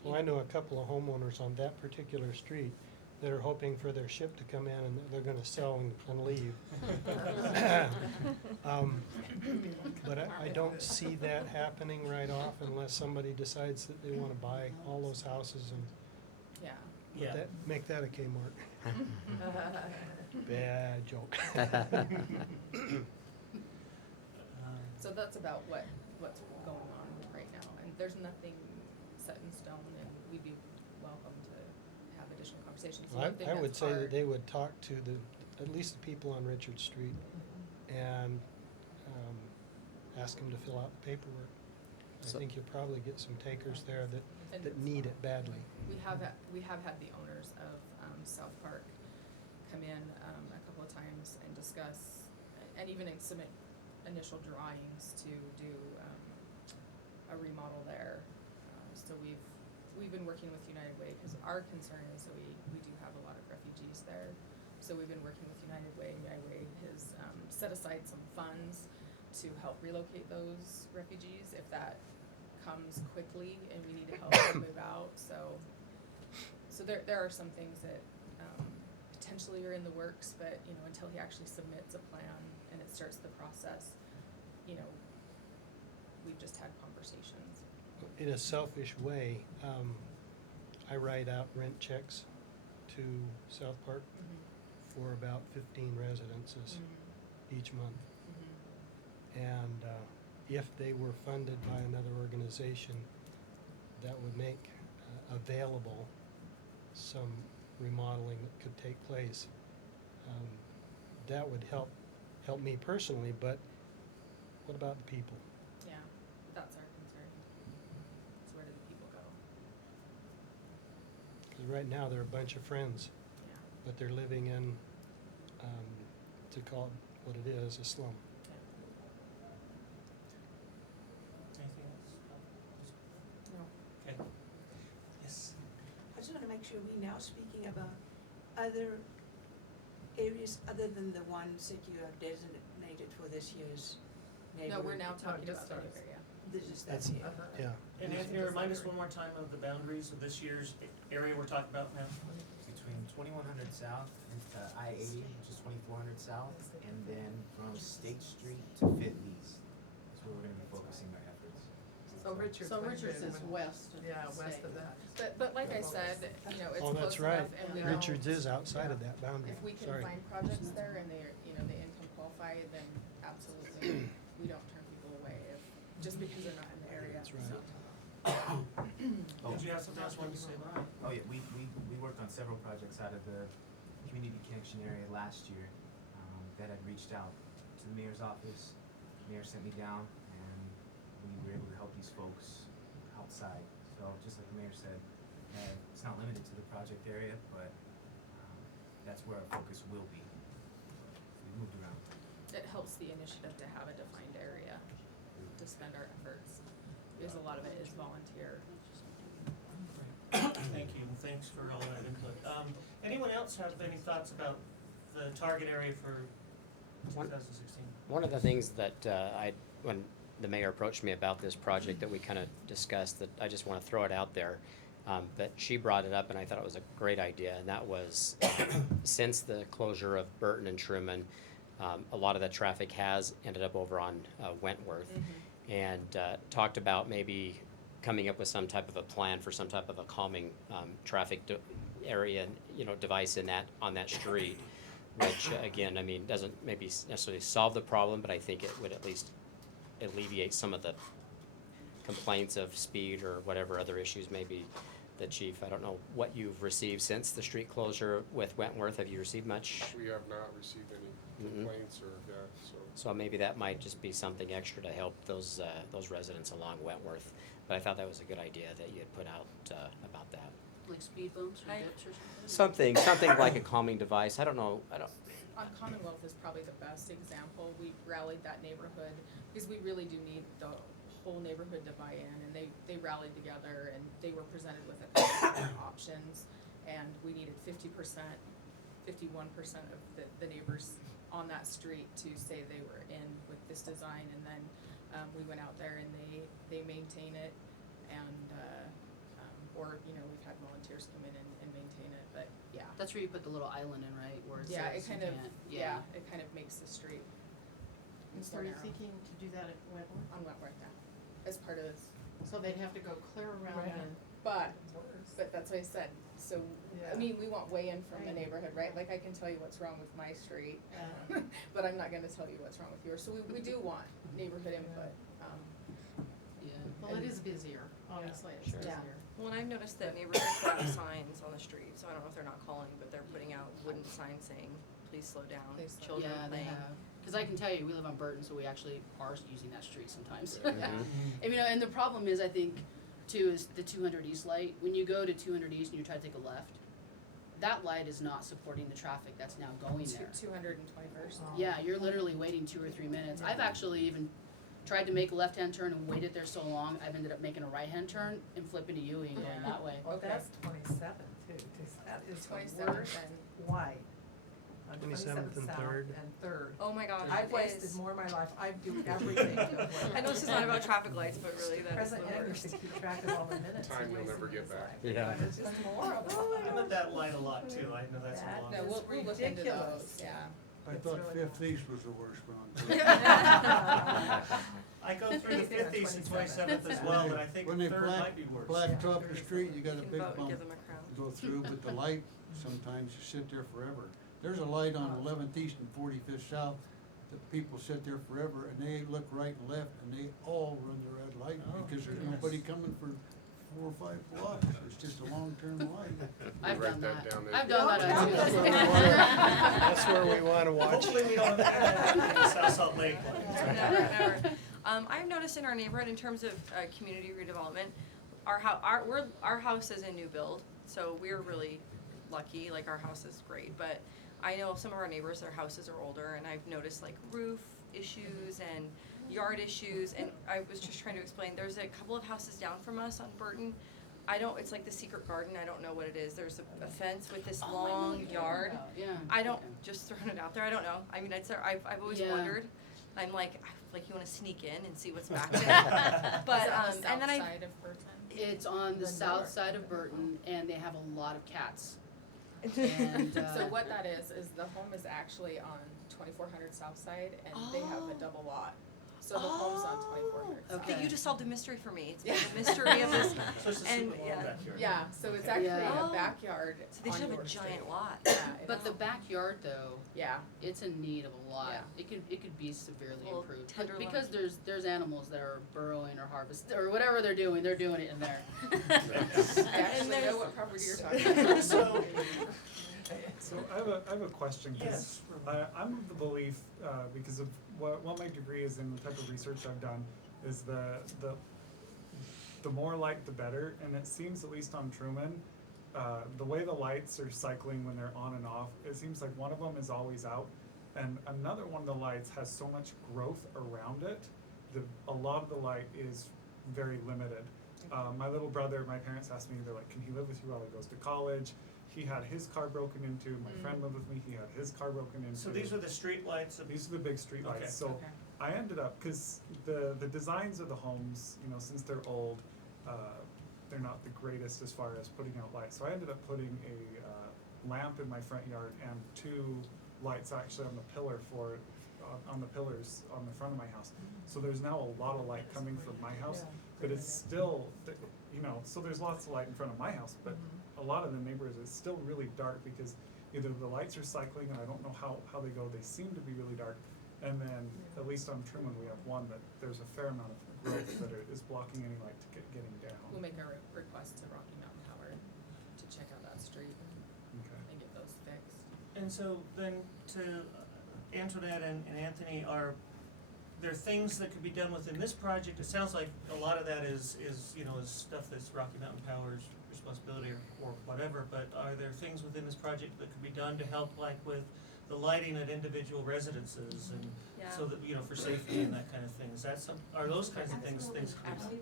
Well, I know a couple of homeowners on that particular street that are hoping for their ship to come in and they're gonna sell and leave. But I don't see that happening right off unless somebody decides that they wanna buy all those houses and Yeah. make that a Kmart. Bad joke. So that's about what's going on right now, and there's nothing set in stone, and we'd be welcome to have additional conversations. The one thing I would that's say that hard- they would talk to at least the people on Richard Street and, ask them to fill out the paperwork. I So- think you'll probably get some takers there that And need it badly. we have had the owners of South Park come in a couple of times and discuss, and even submit initial drawings to do a remodel there. So we've been working with United Way, because our concern is that we do have a lot of refugees there. So we've been working with United Way. United Way has set aside some funds to help relocate those refugees if that comes quickly and we need to help them move out. So there are some things that potentially are in the works, but until he actually submits a plan and it starts the process, we've just had conversations. In a selfish way, I write out rent checks to South Park for about 15 residences each month. And if they were funded by another organization, that would make available some remodeling that could take place. That would help me personally, but what about the people? Yeah, that's our concern. So where do the people go? Because right now, they're a bunch of friends, Yeah. but they're living in, to call it what it is, a slum. Anything else? No. Okay. Yes. I just want to make sure we're now speaking about other areas other than the ones that you have designated for this year's No, neighborhood. we're now talking about that area. This is, that's it. Yeah. And Anthony, remind us one more time of the boundaries of this year's area we're talking about now. Between 2100 South into I-80, which is 2400 South, and then from State Street to 5th East. That's where we're gonna be focusing our efforts. So Richards. So Richards is west of Yeah, the west state. of that. But like I said, it's Oh, close that's right. enough, and we Richards don't, is outside of that boundary. if we can Sorry. find projects there and they income qualify, then absolutely, we don't turn people away just because they're not in the area. That's right. Did you have something else you wanted to say about it? Oh yeah, we worked on several projects out of the community connection area last year that had reached out to the mayor's office. The mayor sent me down, and we were able to help these folks outside. So just like the mayor said, it's not limited to the project area, but that's where our focus will be. We moved around. It helps the initiative to have a defined area to spend our efforts, because a lot of it is volunteer Thank you, and thanks for all that input. Anyone else have any thoughts about the target area for 2016? One of the things that when the mayor approached me about this project that we kind of discussed, that I just want to throw it out there, that she brought it up and I thought it was a great idea, and that was since the closure of Burton and Truman, a lot of the traffic has ended up over on Wentworth, and talked about maybe coming up with some type of a plan for some type of a calming traffic area, device on that street, which again, I mean, doesn't maybe necessarily solve the problem, but I think it would at least alleviate some of the complaints of speed or whatever other issues maybe. The chief, I don't know what you've received since the street closure with Wentworth. Have you received much? We have not received any complaints or that, So maybe that might just be something extra to help those residents along Wentworth. But I thought that was a good idea that you had put out about that. Like speed bumps or dips or something? Something like a calming device. I don't know. On Commonwealth is probably the best example. We rallied that neighborhood because we really do need the whole neighborhood to buy in, and they rallied together and they were presented with a couple of different options, and we needed 50%, 51% of the neighbors on that street to say they were in with this design, and then we went out there and they maintain it, and or we've had volunteers come in and maintain it, but yeah. That's where you put the little island in, right? Where it Yeah, says it kind you of, can't- it kind of makes the street So are you thinking to do that at Wentworth? on Wentworth now, as part of this. So they'd have to go clear around and. But that's what I said, so, I Yeah. mean, we want weigh in from the Right. neighborhood, right? Like, I can tell you what's wrong with my street, but I'm not gonna tell you what's wrong with yours, so we do want neighborhood input, Yeah. Well, it is busier, honestly, it's Sure. busier. Well, and I've noticed that neighborhoods put out signs on the street, so I don't know if they're not calling, but they're putting out wooden signs saying, please slow down, Please slow children Yeah, they playing. have. Because I can tell you, we live on Burton, so we actually are using that street sometimes. Mhm. And, and the problem is, I think, too, is the 200 East light. When you go to 200 East and you try to take a left, that light is not supporting the traffic that's now going there. 221st. Yeah, you're literally waiting 2 or 3 minutes. I've actually even tried to make a left-hand turn and waited there so long, I've ended up making a right-hand turn and flipping to Ewing and going that way. Well, that's 27th too, 'cause that is the 27th worst and- white. On 27th and south 3rd. and 3rd. Oh my gosh, I've it wasted is. more of my life, I do everything to avoid I know this is not about traffic lights, but really that is Present the and worst. used to keep track of all the minutes. Time and you'll wasting never get his back. life. Yeah. But it's just horrible. I'm at that light a lot too, I know that's a That- long. No, we'll look into ridiculous. those, yeah. I It's thought really Fifth East was the worst one. I go through the He's there on 50th and 27th. 27th as well, but I think When they 3rd might be worse. blacktop the street, you got a You can big vote and bump give them a crown. go through, but the light, sometimes you sit there forever. There's a light on 11th East and 45th South, that people sit there forever, and they look right and left, and they all run the red light, Oh, because there's goodness. nobody coming for 4 or 5 blocks, it's just a long-term light. I've write done that that. down there. I've done that. That's where we too. wanna- That's where we wanna watch. Hopefully we don't have that in South Salt Lake. Never, never. I've noticed in our neighborhood, in terms of community redevelopment, our house is a new build, so we're really lucky. Like, our house is great, but I know some of our neighbors, their houses are older, and I've noticed like roof issues and yard issues. And I was just trying to explain. There's a couple of houses down from us on Burton. It's like the secret garden. I don't know what it is. There's a fence with this Oh, I know what long you're talking yard. about. Yeah. I don't, Okay. just throwing it out there, I don't know. I mean, I've always Yeah. wondered. I'm like you wanna sneak in and see what's back there. But, Is it on the and then south side of Burton? It's on the The south north. side of Burton, and they have a lot of cats. And, So what that is the home is actually on 2400 South Side, and they have a double lot. So the home's on 2400 South. Okay, Okay. you just solved a mystery for me. It's been a mystery of this. So it's a And, super long yeah. backyard. Yeah, so it's actually Yeah. a backyard So they on should have a your giant street. lot. Yeah, But the backyard, though, yeah. it's in need of a lot. Yeah. It could be severely Little improved. tender But because lump. there's animals that are burrowing or harvest or whatever they're doing it in there. I actually there's- know what property you're talking about. So, So I have a question, Yes. because I'm of the belief, because of what my degree is in, the type of research I've done, is the more light the better, and it seems, at least on Truman, the way the lights are cycling when they're on and off, it seems like one of them is always out, and another one of the lights has so much growth around it, a lot of the light is very limited. My little brother, my parents asked me, they're like, can he live with you while he goes to college? He had his car broken into. My friend lived with me. He had his car broken into. So these are the street lights. These are the big street lights. Okay. So I ended up, because the designs of the homes, you know, since they're old, they're not the greatest as far as putting out lights. So I ended up putting a lamp in my front yard and 2 lights actually on the pillar for on the pillars on the front of my house. So there's now a lot of light coming from my house, but it's still, you know, so there's lots of light in front of my house, but a lot of the neighborhoods it's still really dark because either the lights are cycling and I don't know how they go. They seem to be really dark. And then at least on Truman we have one that there's a fair amount of growth that is blocking any light to getting down. We'll make a request to Rocky Mountain Power to check out that street and get those fixed. And so then to Antoinette and Anthony, are there things that could be done within this project? It sounds like a lot of that is you know, is stuff that's Rocky Mountain Power's responsibility or whatever, but are there things within this project that could be done to help, like with the lighting at individual residences and so that, you know, for safety and that kind of thing? Is that are those kinds of things could be?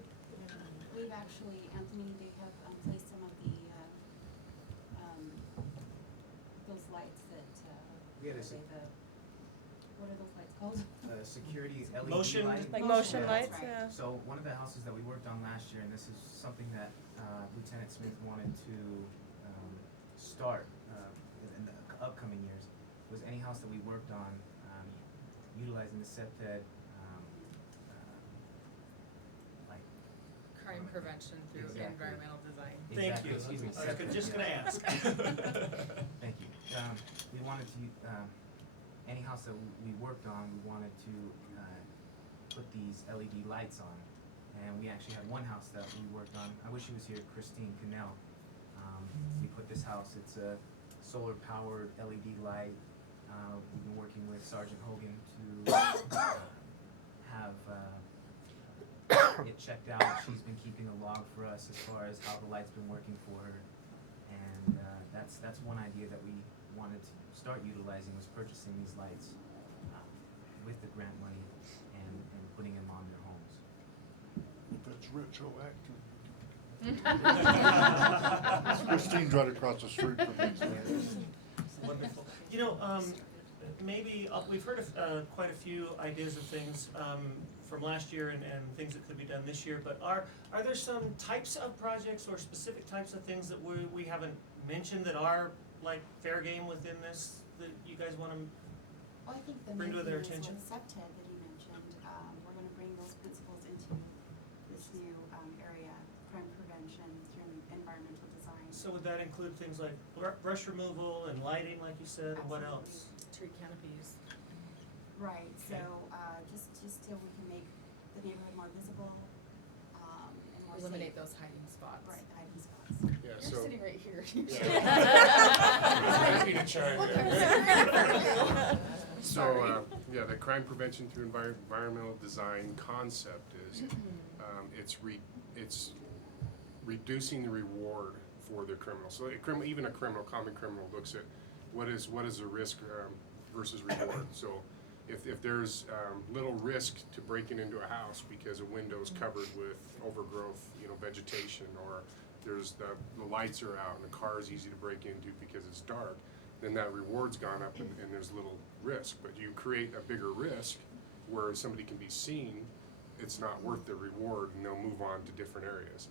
We've actually, Anthony, they have placed some of the, those lights that, We had a what are those lights called? Security LED Motion, lighting. Like motion Yeah. lights, Right. yeah. So one of the houses that we worked on last year, and this is something that Lieutenant Smith wanted to start in the upcoming years, was any house that we worked on utilizing the CEPTED like Crime prevention through Exactly. environmental design. Thank you. Excuse me. I was just gonna ask. Thank you. We wanted to, any house that we worked on, we wanted to put these LED lights on. And we actually had one house that we worked on. I wish she was here, Christine Cannell. We put this house, it's a solar powered LED light. We've been working with Sergeant Hogan to have it checked out. She's been keeping a log for us as far as how the light's been working for her. And that's one idea that we wanted to start utilizing, was purchasing these lights with the grant money and putting them on their homes. That's retroactive. Christine's right across the street from me. Wonderful. You know, maybe we've heard of quite a few ideas of things from last year and things that could be done this year. But are there some types of projects or specific types of things that we haven't mentioned that are like fair game within this that you guys want to Well, I think the bring main to their thing is attention? with CEPTED that you mentioned, we're gonna bring those principles into this new, area, crime prevention through environmental design. So would that include things like brush removal and lighting, like you said, and what else? Tree canopies. Right, so, Okay. just so we can make the neighborhood more visible, and more safe. Eliminate those hiding spots. Right, the hiding spots. Yeah, You're so. sitting right here. Happy to chime in. So, yeah, the crime prevention through environmental design concept is, it's reducing the reward for the criminal. So even a common criminal looks at what is the risk versus reward. So if there's little risk to breaking into a house because a window's covered with overgrowth, you know, vegetation, or there's the lights are out and the car is easy to break into because it's dark, then that reward's gone up and there's little risk. But you create a bigger risk where somebody can be seen, it's not worth the reward, and they'll move on to different areas.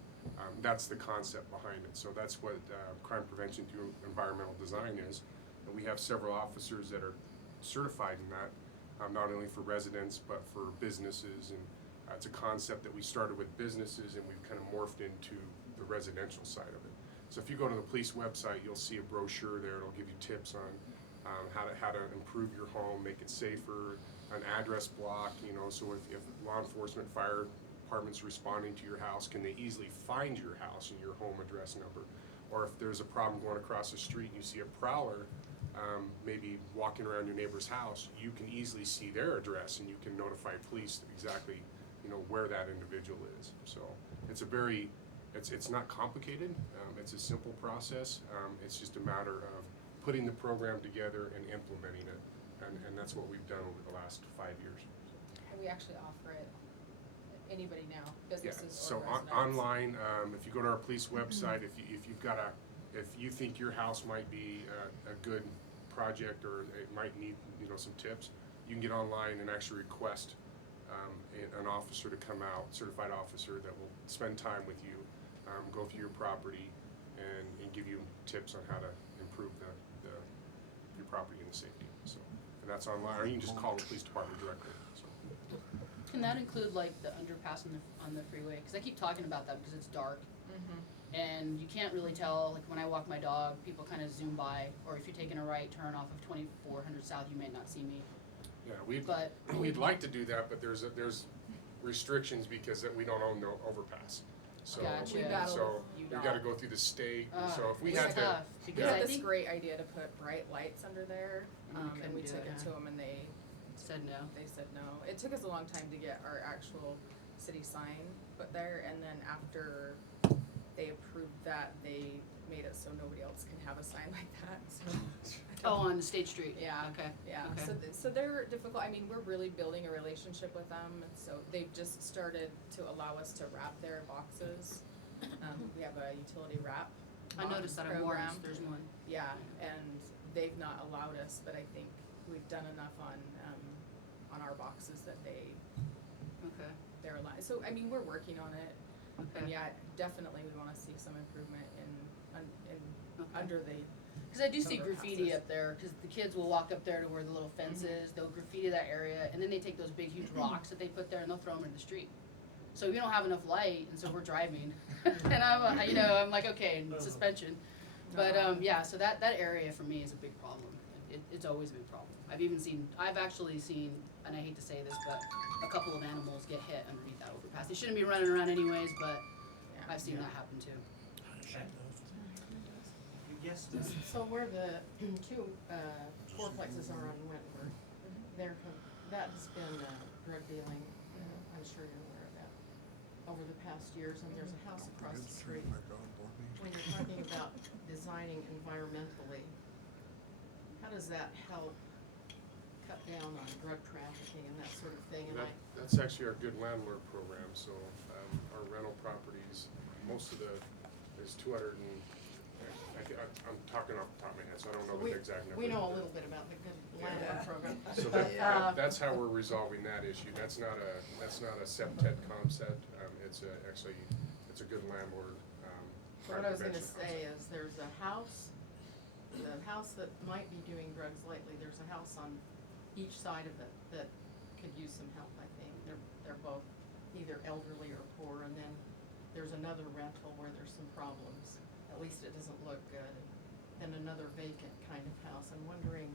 That's the concept behind it. So that's what crime prevention through environmental design is. And we have several officers that are certified in that, not only for residents but for businesses. And it's a concept that we started with businesses and we've kind of morphed into the residential side of it. So if you go to the police website, you'll see a brochure there. It'll give you tips on how to improve your home, make it safer, an address block, you know, so if law enforcement, fire departments responding to your house, can they easily find your house and your home address number? Or if there's a problem going across the street and you see a prowler maybe walking around your neighbor's house, you can easily see their address and you can notify police exactly, you know, where that individual is. So it's a very, it's not complicated, it's a simple process, it's just a matter of putting the program together and implementing it, and that's what we've done over the last 5 years. And we actually offer it anybody now, Yeah, businesses so or residents? online, if you go to our police website, if you've got if you think your house might be a good project or it might need, some tips, you can get online and actually request an officer to come out, certified officer that will spend time with you, go through your property and give you tips on how to improve your property and the safety. So, and that's online, or you can just call the police department directly. So. Can that include like the underpass on the freeway? Because I keep talking about that because it's dark. And you can't really tell, like when I walk my dog, people kind of zoom by, or if you're taking a right turn off of 2400 South, you may not see me. Yeah, we'd But like to do that, but there's restrictions because we don't own the overpass. So Gotcha. we gotta go through the state. So if we it's had to, tough, We because had I this think great idea to put bright lights under there, And we and we couldn't do took it, it to them and they said no. said no. It took us a long time to get our actual city sign put there, and then after they approved that, they made it so nobody else can have a sign like that, so. Oh, on State Street. Yeah. Okay. Yeah, Okay. so they're difficult, I mean, we're really building a relationship with them, and so they've just started to allow us to wrap their boxes. We have a utility wrap I noticed that on Morris, program. there's one. Yeah, and they've not allowed us, but I think we've done enough on our boxes that Okay. they're allowed. So, I mean, we're working on it, and Okay. yeah, definitely we wanna see some improvement in Okay. under the. Because I do see Underpasses. graffiti up there, because the kids will walk up there to where the little fence is, they'll graffiti that area, and then they take those big huge rocks that they put there and they'll throw them in the street. So we don't have enough light, and so we're driving, and I'm like, okay, suspension. But, yeah, so that area for me is a big problem. It's always a big problem. I've actually seen, and I hate to say this, but a couple of animals get hit underneath that overpass. They shouldn't be running around anyways, but I've seen that happen too. Yes. So where the two fourplexes are on Wentworth, that has been drug dealing, I'm sure you're aware of that, over the past years, and there's a house across the street. When you're talking about designing environmentally, how does that help cut down on drug trafficking and that sort of thing? And that's actually our good landlord program. So our rental properties, most of there's 200 and I'm talking off the top of my head, so I don't know the exact number. We know a little bit about the good landlord program. So that's how we're resolving that issue. That's not a SEPTED concept. It's a good landlord. What I was gonna prevention say concept. is there's the house that might be doing drugs lately, there's a house on each side of it that could use some help, I think. They're both either elderly or poor, and then there's another rental where there's some problems. At least it doesn't look good. And another vacant kind of house. I'm wondering,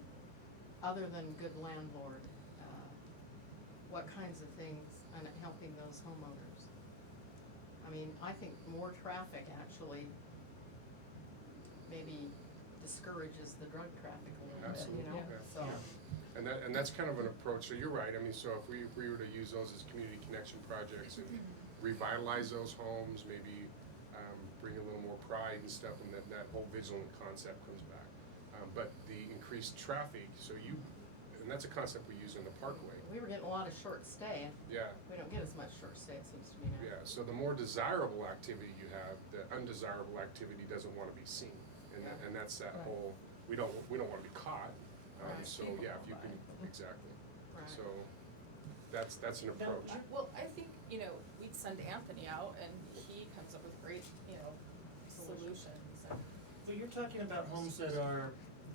other than good landlord, what kinds of things and helping those homeowners? I mean, I think more traffic actually maybe discourages the drug traffic a little bit, you know? Absolutely, So, And that's kind of an approach. So you're right. I mean, so if we were to use those as community connection projects and revitalize those homes, maybe bring a little more pride and stuff, and that whole vigilant concept comes back. But the increased traffic, and that's a concept we use in the Parkway. we were getting a lot of short stay. Yeah. We don't get as much short stay, it seems to me now. Yeah, so the more desirable activity you have, the undesirable activity doesn't want to be seen, and that's that Right. whole, we don't want to be caught. Right. So yeah, if you can, exactly. Right. So that's an approach. Well, I think, we'd send Anthony out and he comes up with great, solutions and. So you're talking about homes that are,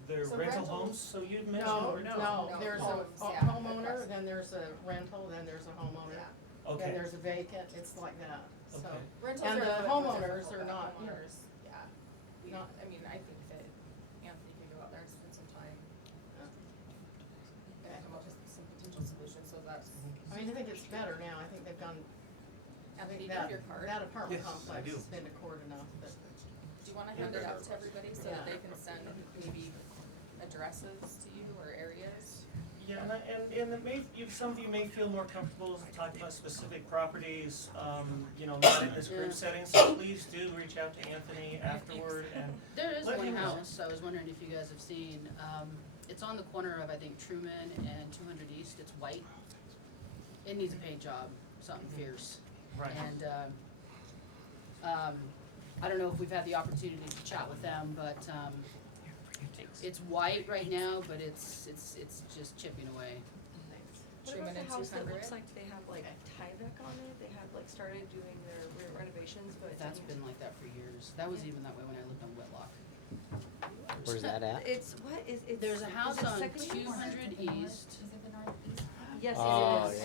they're So rental rentals. homes, so you'd mentioned, No, or no? no, there's homes, a yeah, homeowner, across. then there's a rental, then there's a homeowner. Okay. Then there's a vacant, it's like that, so. Okay. Rentals And are a the little bit more homeowners difficult, are but not, you know, homeowners, yeah. Not- I mean, I think that Anthony could go out there and spend some time and come up with some potential solutions, so that's. I mean, I think it's better now, I think they've gone, Anthony, do you that, have your card? that apartment Yes, I complex do. has been to court enough, but, Do you wanna hand it out to everybody so that they can send maybe addresses to you or areas? Yeah, and some of you may feel more comfortable talking about specific properties, not in this group setting, so please do reach out to Anthony afterward and There is let one him know. house, I was wondering if you guys have seen, it's on the corner of, I think, Truman and 200 East, it's white. It needs a paint job, something fierce. Right. And, I don't know if we've had the opportunity to chat with them, but, it's white right now, but it's just chipping away. What about the house that looks like they have like Tyvek on it? They have like started doing their renovations, but. That's been like that for years. That was even that way when I lived on Whitlock. Where's that at? It's, what is, it's. There's a house is it on Second East? 200 East. Yes, Oh, it is.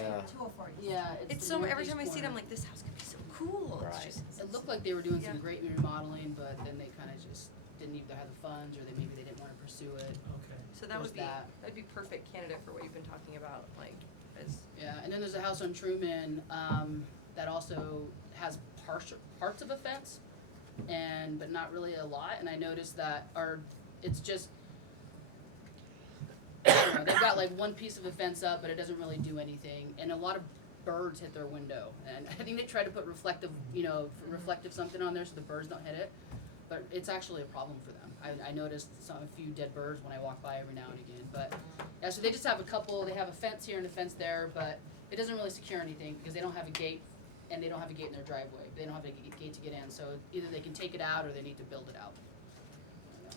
yeah. Yeah, It's the so, every northeast time I see it, I'm corner. like, this house could be so cool. It's Right. just- It looked like they were doing some Yeah. great remodeling, but then they kinda just didn't either have the funds or maybe they didn't wanna pursue it. Okay. So that There's would be, that. that'd be perfect candidate for what you've been talking about, like, as. Yeah, and then there's a house on Truman, that also has parts of a fence, but not really a lot, and I noticed that, it's just, I don't know, they've got like one piece of a fence up, but it doesn't really do anything, and a lot of birds hit their window, and I think they try to put reflective something on there so the birds don't hit it, but it's actually a problem for them. I noticed a few dead birds when I walk by every now and again, but, yeah, so they just have they have a fence here and a fence there, but it doesn't really secure anything, because they don't have a gate, and they don't have a gate in their driveway, they don't have a gate to get in, so either they can take it out or they need to build it out.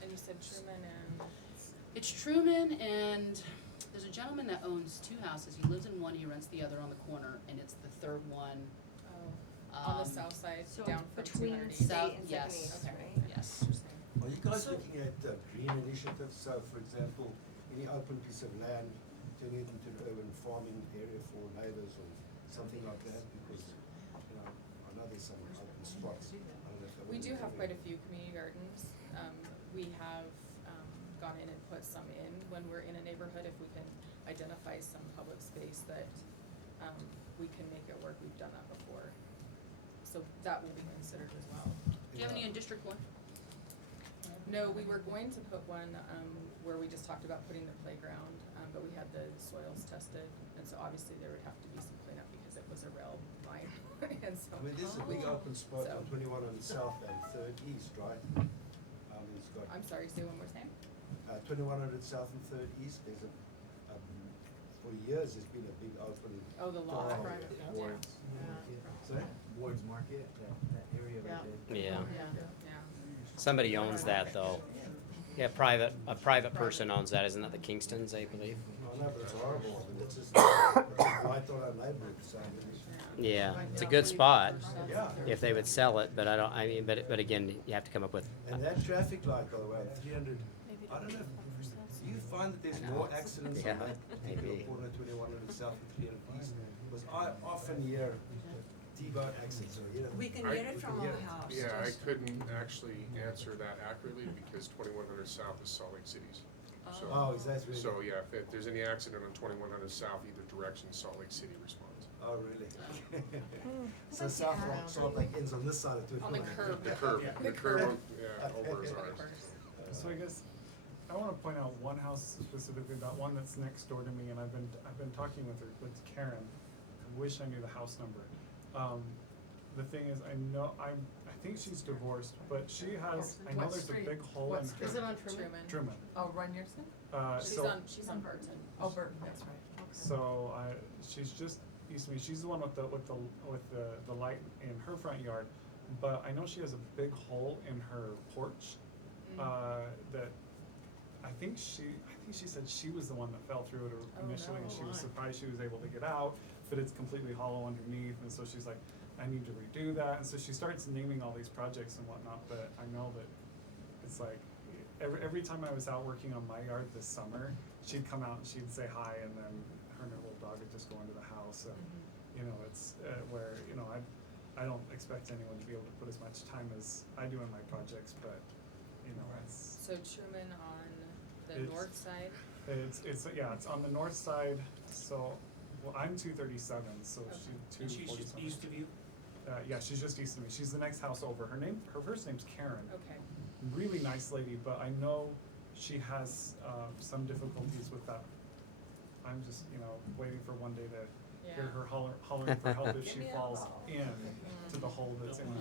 And you said Truman and. It's Truman, and there's a gentleman that owns two houses. He lives in one, he rents the other on the corner, and it's the third one. On the south side, So down from between 200 State South, and yes. Second East, Okay. right? Yes. Are you guys looking at green initiatives? So for example, any open piece of land, turning it into an urban farming area for neighbors or something like that? Because, you know, I know there's some open spots. I don't know if that We would do be have something- quite a few community gardens. We have gone in and put some in when we're in a neighborhood, if we can identify some public space that we can make it work, we've done that before. So that will be considered as well. Do you have any in District 1? No, we were going to put one where we just talked about putting the playground, but we had the soils tested, and so obviously there would have to be some cleanup because it was a rail line, and so. I mean, there's a big open spot So- on 21 on the south and 3rd East, right? It's got I'm sorry, say one more time? 2100 South and 3rd East. There's for years there's been a big open. Oh, the lot. door. Right. Wards. Sorry? Ward's Market, that area Yeah. Yeah. Yeah. Somebody owns that though. Yeah, a private person owns that, isn't that the Kingstons, I believe? Oh, no, but it's horrible. I mean, it's just right on our neighborhood, so. Yeah, it's a good spot Yeah. if they would sell it, but but again, you have to come up with, And that traffic light, by the way, 300, I don't know, do you find that there's more accidents Yeah, on that particular maybe. corner, 2100 South and 300 East? Because I often hear T-bone accidents, or, you know. We can I- hear it from hear our it. house. Yeah, I just- couldn't actually answer that accurately because 2100 South is Salt Lake City's. So, Oh, is that really? so yeah, if there's any accident on 2100 South, either direction, Salt Lake City responds. Oh, really? So Salt Lake ends on this side of 2100. On the curb. The curb, Yeah. the curb, over is ours. So I guess I want to point out one house specifically, that one that's next door to me, and I've been talking with Karen. I wish I knew the house number. The thing is, I think she's divorced, but she has. I know What there's street? a big hole What in street? her. Is it on Truman? Truman. Oh, Runyerson? She's on Burton. Oh, Burton, that's right. Okay. So she's just east of me. She's the one with the light in her front yard, but I know she has a big hole in her porch. That I think she said she was the one that fell through it initially, and she was surprised she was able to get out, but it's completely hollow underneath, and so she's like, I need to redo that, and so she starts naming all these projects and whatnot, but I know that it's like every time I was out working on my yard this summer, she'd come out and she'd say hi, and then her and her little dog would just go into the house, and you know, it's where, you know, I don't expect anyone to be able to put as much time as I do in my projects, but you know, it's So Truman on the It's- north side? it's on the north side, so, well, I'm 237, so Okay. she And she's just 247. east of you? Yeah, she's just east of me. She's the next house over. Her first name's Karen. Okay. Really nice lady, but I know she has some difficulties with that. I'm just, you know, waiting for one day to hear her hollering for help if Give she me a falls call. in to the hole that's in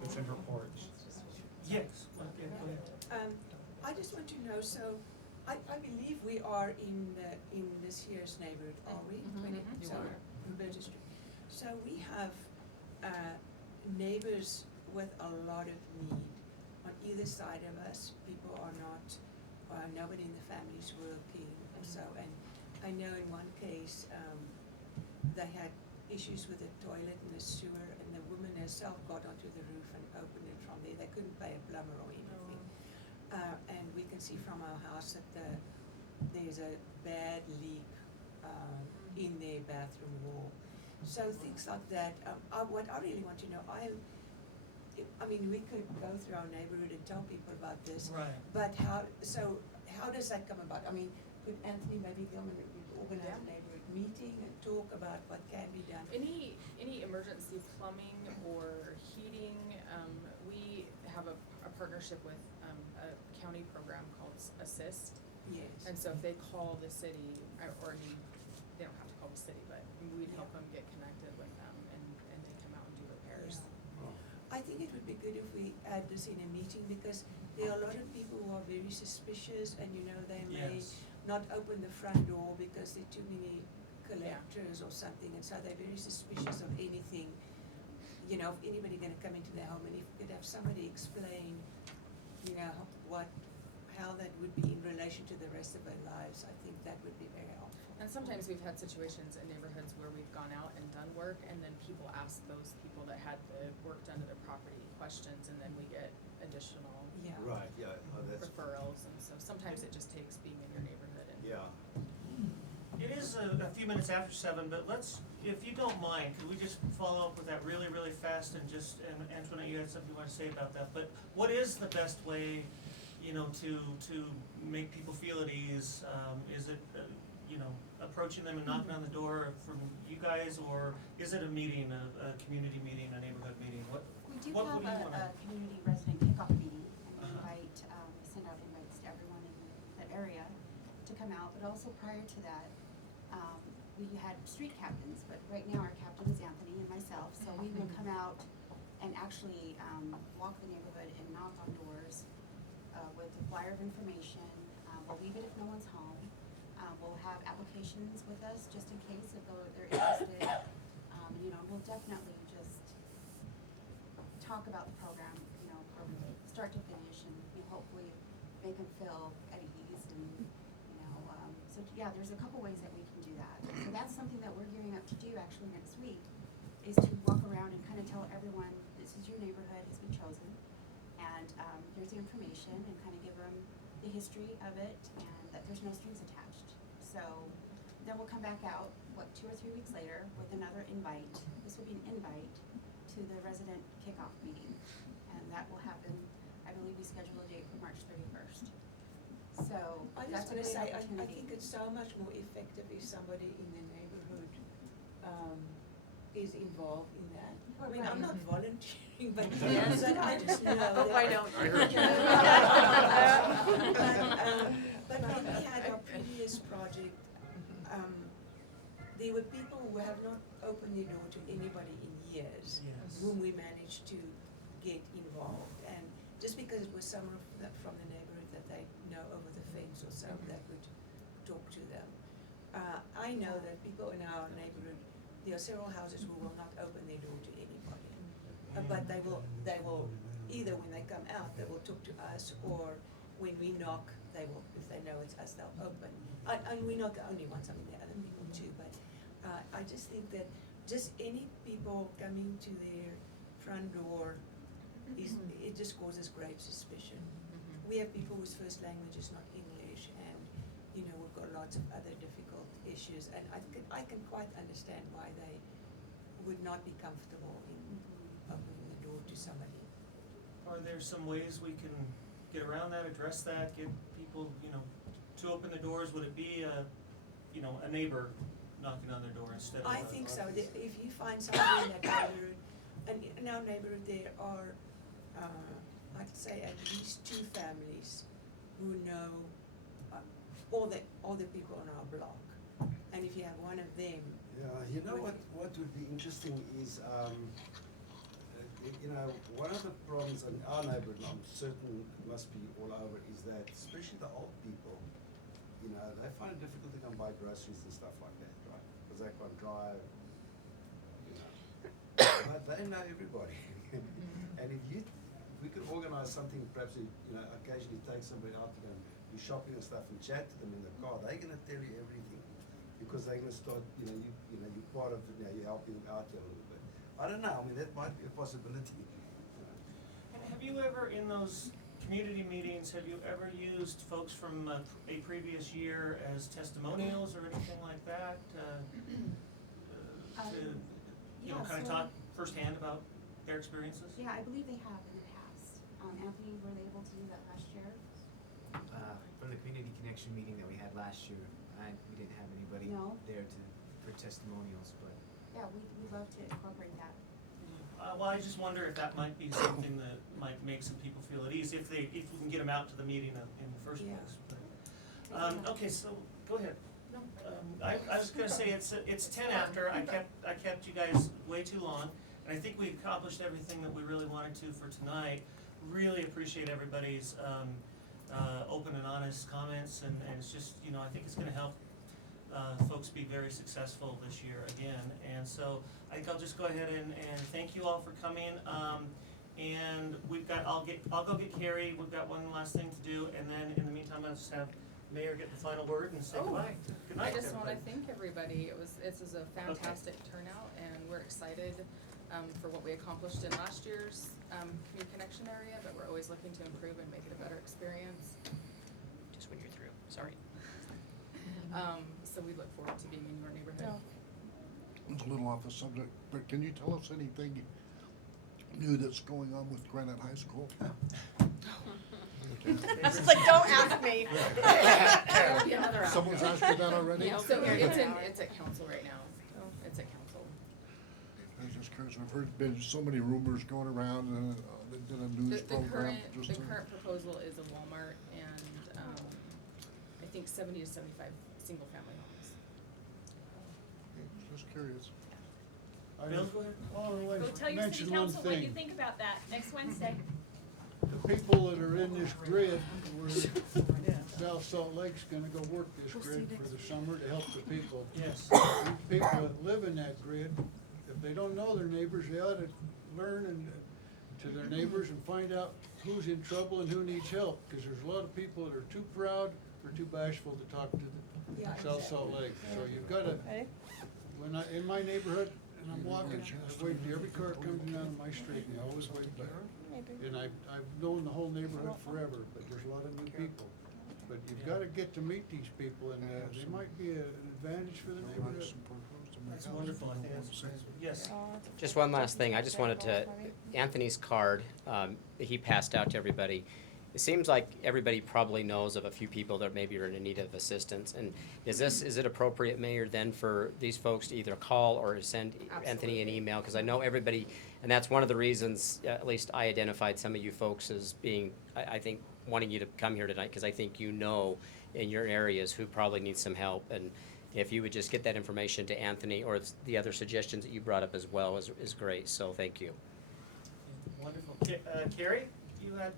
that's in her porch. Yes. Okay, go ahead. I just want to know, so I believe we are in this year's neighborhood, are we? Mhm. 20 Mhm. You so are. in Burgess Street. So we have neighbors with a lot of need on either side of us. People are not, nobody in the family is working or so. And I know in one case, they had issues with the toilet and the sewer, and the woman herself got onto the roof and opened it from there. They couldn't pay a plumber or anything. And we can see from our house that there's a bad leak in their bathroom wall. So things like that. What I really want to know, I mean, we could go through our neighborhood and tell people about this. Right. But how does that come about? I mean, could Anthony maybe come and organize a neighborhood meeting and talk about what can be done? Any emergency plumbing or heating, we have a partnership with a county program called Assist. Yes. And so if they call the city, or they don't have to call the city, but we'd help them get connected with them, and they come out and do repairs. I think it would be good if we add this in a meeting, because there are a lot of people who are very suspicious, and they may not open the front door because there are too many collectors or something, and so they're very suspicious of anything. If anybody gonna come into their home, and if we could have somebody explain, how that would be in relation to the rest of their lives, I think that would be very helpful. And sometimes we've had situations in neighborhoods where we've gone out and done work, and then people ask those people that had the work done to their property questions, and then we get additional Right, yeah, oh, that's. referrals, and so sometimes it just takes being in your neighborhood and. Yeah. It is a few minutes after 7, but if you don't mind, could we just follow up with that really, really fast, and Antoinette, you had something you want to say about that, but what is the best way, to make people feel at ease? Is it, approaching them and knocking on the door from you guys, or is it a meeting, a community meeting, a neighborhood meeting? We do what have do you wanna- a community resident kickoff meeting, and we invite, we send out invites to everyone in that area to come out, but also prior to that, we had street captains, but right now our captain is Anthony and myself, so we will come out and actually, walk the neighborhood and knock on doors, with a flyer of information. We'll leave it if no one's home. We'll have applications with us just in case if they're interested. We'll definitely just talk about the program, from start to finish, and hopefully make them feel at ease, and there's a couple ways that we can do that. So that's something that we're gearing up to do actually next week, is to walk around and kind of tell everyone, this is your neighborhood, it's been chosen, and here's the information, and kind of give them the history of it, and that there's no strings attached. So then we'll come back out, 2 or 3 weeks later, with another invite. This will be an invite to the resident kickoff meeting, and that will happen, I believe we scheduled a date for March 31st. So I that's just a want to great say, I opportunity. think it's so much more effective if somebody in the neighborhood is involved in that. I mean, I'm not volunteering, but Yes. but I just know that. Oh, I don't. I heard you. But when we had our previous project, there were people who have not opened their door to anybody in years, whom we managed to get involved. And just because it was someone from the neighborhood that they know over the fence or so, that would talk to them. I know that people in our neighborhood, there are several houses who will not open their door to anybody. But they will, either when they come out, they will talk to us, or when we knock, they will, if they know it's us, they'll open. And we're not the only ones, I mean, there are other people too, but I just think that just any people coming to their front door it just causes great suspicion. We have people whose first language is not English, and we've got lots of other difficult issues, and I can quite understand why they would not be comfortable in opening the door to somebody. Are there some ways we can get around that, address that, get people, to open the doors? Would it be a neighbor knocking on their door instead of I think so. If you find somebody in that neighborhood, and in our neighborhood there are, I'd say at least 2 families who know all the people on our block. And if you have one of them. Yeah, what would be interesting is, one of the problems in our neighborhood, and I'm certain it must be all over, is that especially the old people, they find it difficult to come buy groceries and stuff like that, right? Because they can't drive, they know everybody. And if we could organize something, perhaps, occasionally take somebody out to go and do shopping and stuff and chat to them in the car, they're gonna tell you everything. Because they're gonna start, you're part of it now, you're helping them out here a little bit. I don't know, I mean, that might be a possibility. And have you ever, in those community meetings, have you ever used folks from a previous year as testimonials or anything like that? To, kind of talk firsthand about their experiences? Yeah, I believe they have in the past. Anthony, were they able to do that last year? From the community connection meeting that we had last year, we didn't have anybody No. there for testimonials, but Yeah, we'd love to incorporate that. Well, I just wonder if that might be something that might make some people feel at ease, if we can get them out to the meeting in the first Yeah. place. But, okay, so, go ahead. I was gonna say, it's 10 after, I kept you guys way too long, and I think we accomplished everything that we really wanted to for tonight. Really appreciate everybody's, open and honest comments, and it's just, I think it's gonna help, folks be very successful this year again. And so, I think I'll just go ahead and thank you all for coming, and I'll go get Carrie, we've got one last thing to do, and then in the meantime, I'll just have Mayor get the final word and say goodbye. Good night, I just wanna everybody. thank everybody, this was a fantastic turnout, and we're excited, for what we accomplished in last year's, community connection area, but we're always looking to improve and make it a better experience. Just when you're through, sorry. So we look forward to being in your neighborhood. No. It's a little off the subject, but can you tell us anything new that's going on with Granite High School? It's just like, don't ask me. There'll be another hour. Someone's asked you that already? Yeah, so it's at council right now, it's at council. I was just curious, I've heard been so many rumors going around, and they did a news program just The current proposal is a Walmart and, I think 70 to 75 single-family homes. Just curious. Bill, go ahead. Go tell your city council what you think about that next Wednesday. The people that are in this grid, South Salt Lake's gonna go work this grid for the summer to help the people. Yes. These people that live in that grid, if they don't know their neighbors, they ought to learn to their neighbors and find out who's in trouble and who needs help, because there's a lot of people that are too proud or too bashful to talk to the South Salt Lake. So you've gotta, in my neighborhood, and I'm walking, I wave to every car that comes in out of my street, and I always wave back. And I've known the whole neighborhood forever, but there's a lot of new people. But you've gotta get to meet these people, and they might be an advantage for the neighborhood. That's wonderful, I think that's, yes. Just one last thing, I just wanted to, Anthony's card, he passed out to everybody. It seems like everybody probably knows of a few people that maybe are in need of assistance, and is it appropriate, Mayor, then for these folks to either call or send Anthony an email? Because I know everybody, and that's one of the reasons, at least I identified some of you folks as being, I think, wanting you to come here tonight, because I think you know in your areas who probably need some help, and if you would just get that information to Anthony, or the other suggestions that you brought up as well is great, so thank you. Wonderful. Carrie, you had,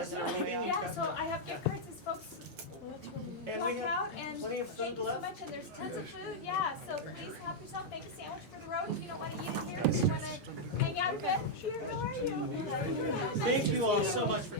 is there a meeting? Yeah, so I have gift cards as folks And walk we have out, and plenty of thank food you so left. much, and there's tons of food, yeah, so please help yourself, make a sandwich for the road if you don't wanna eat it here, if you wanna hang out a bit, here, how are you? Thank you all so much for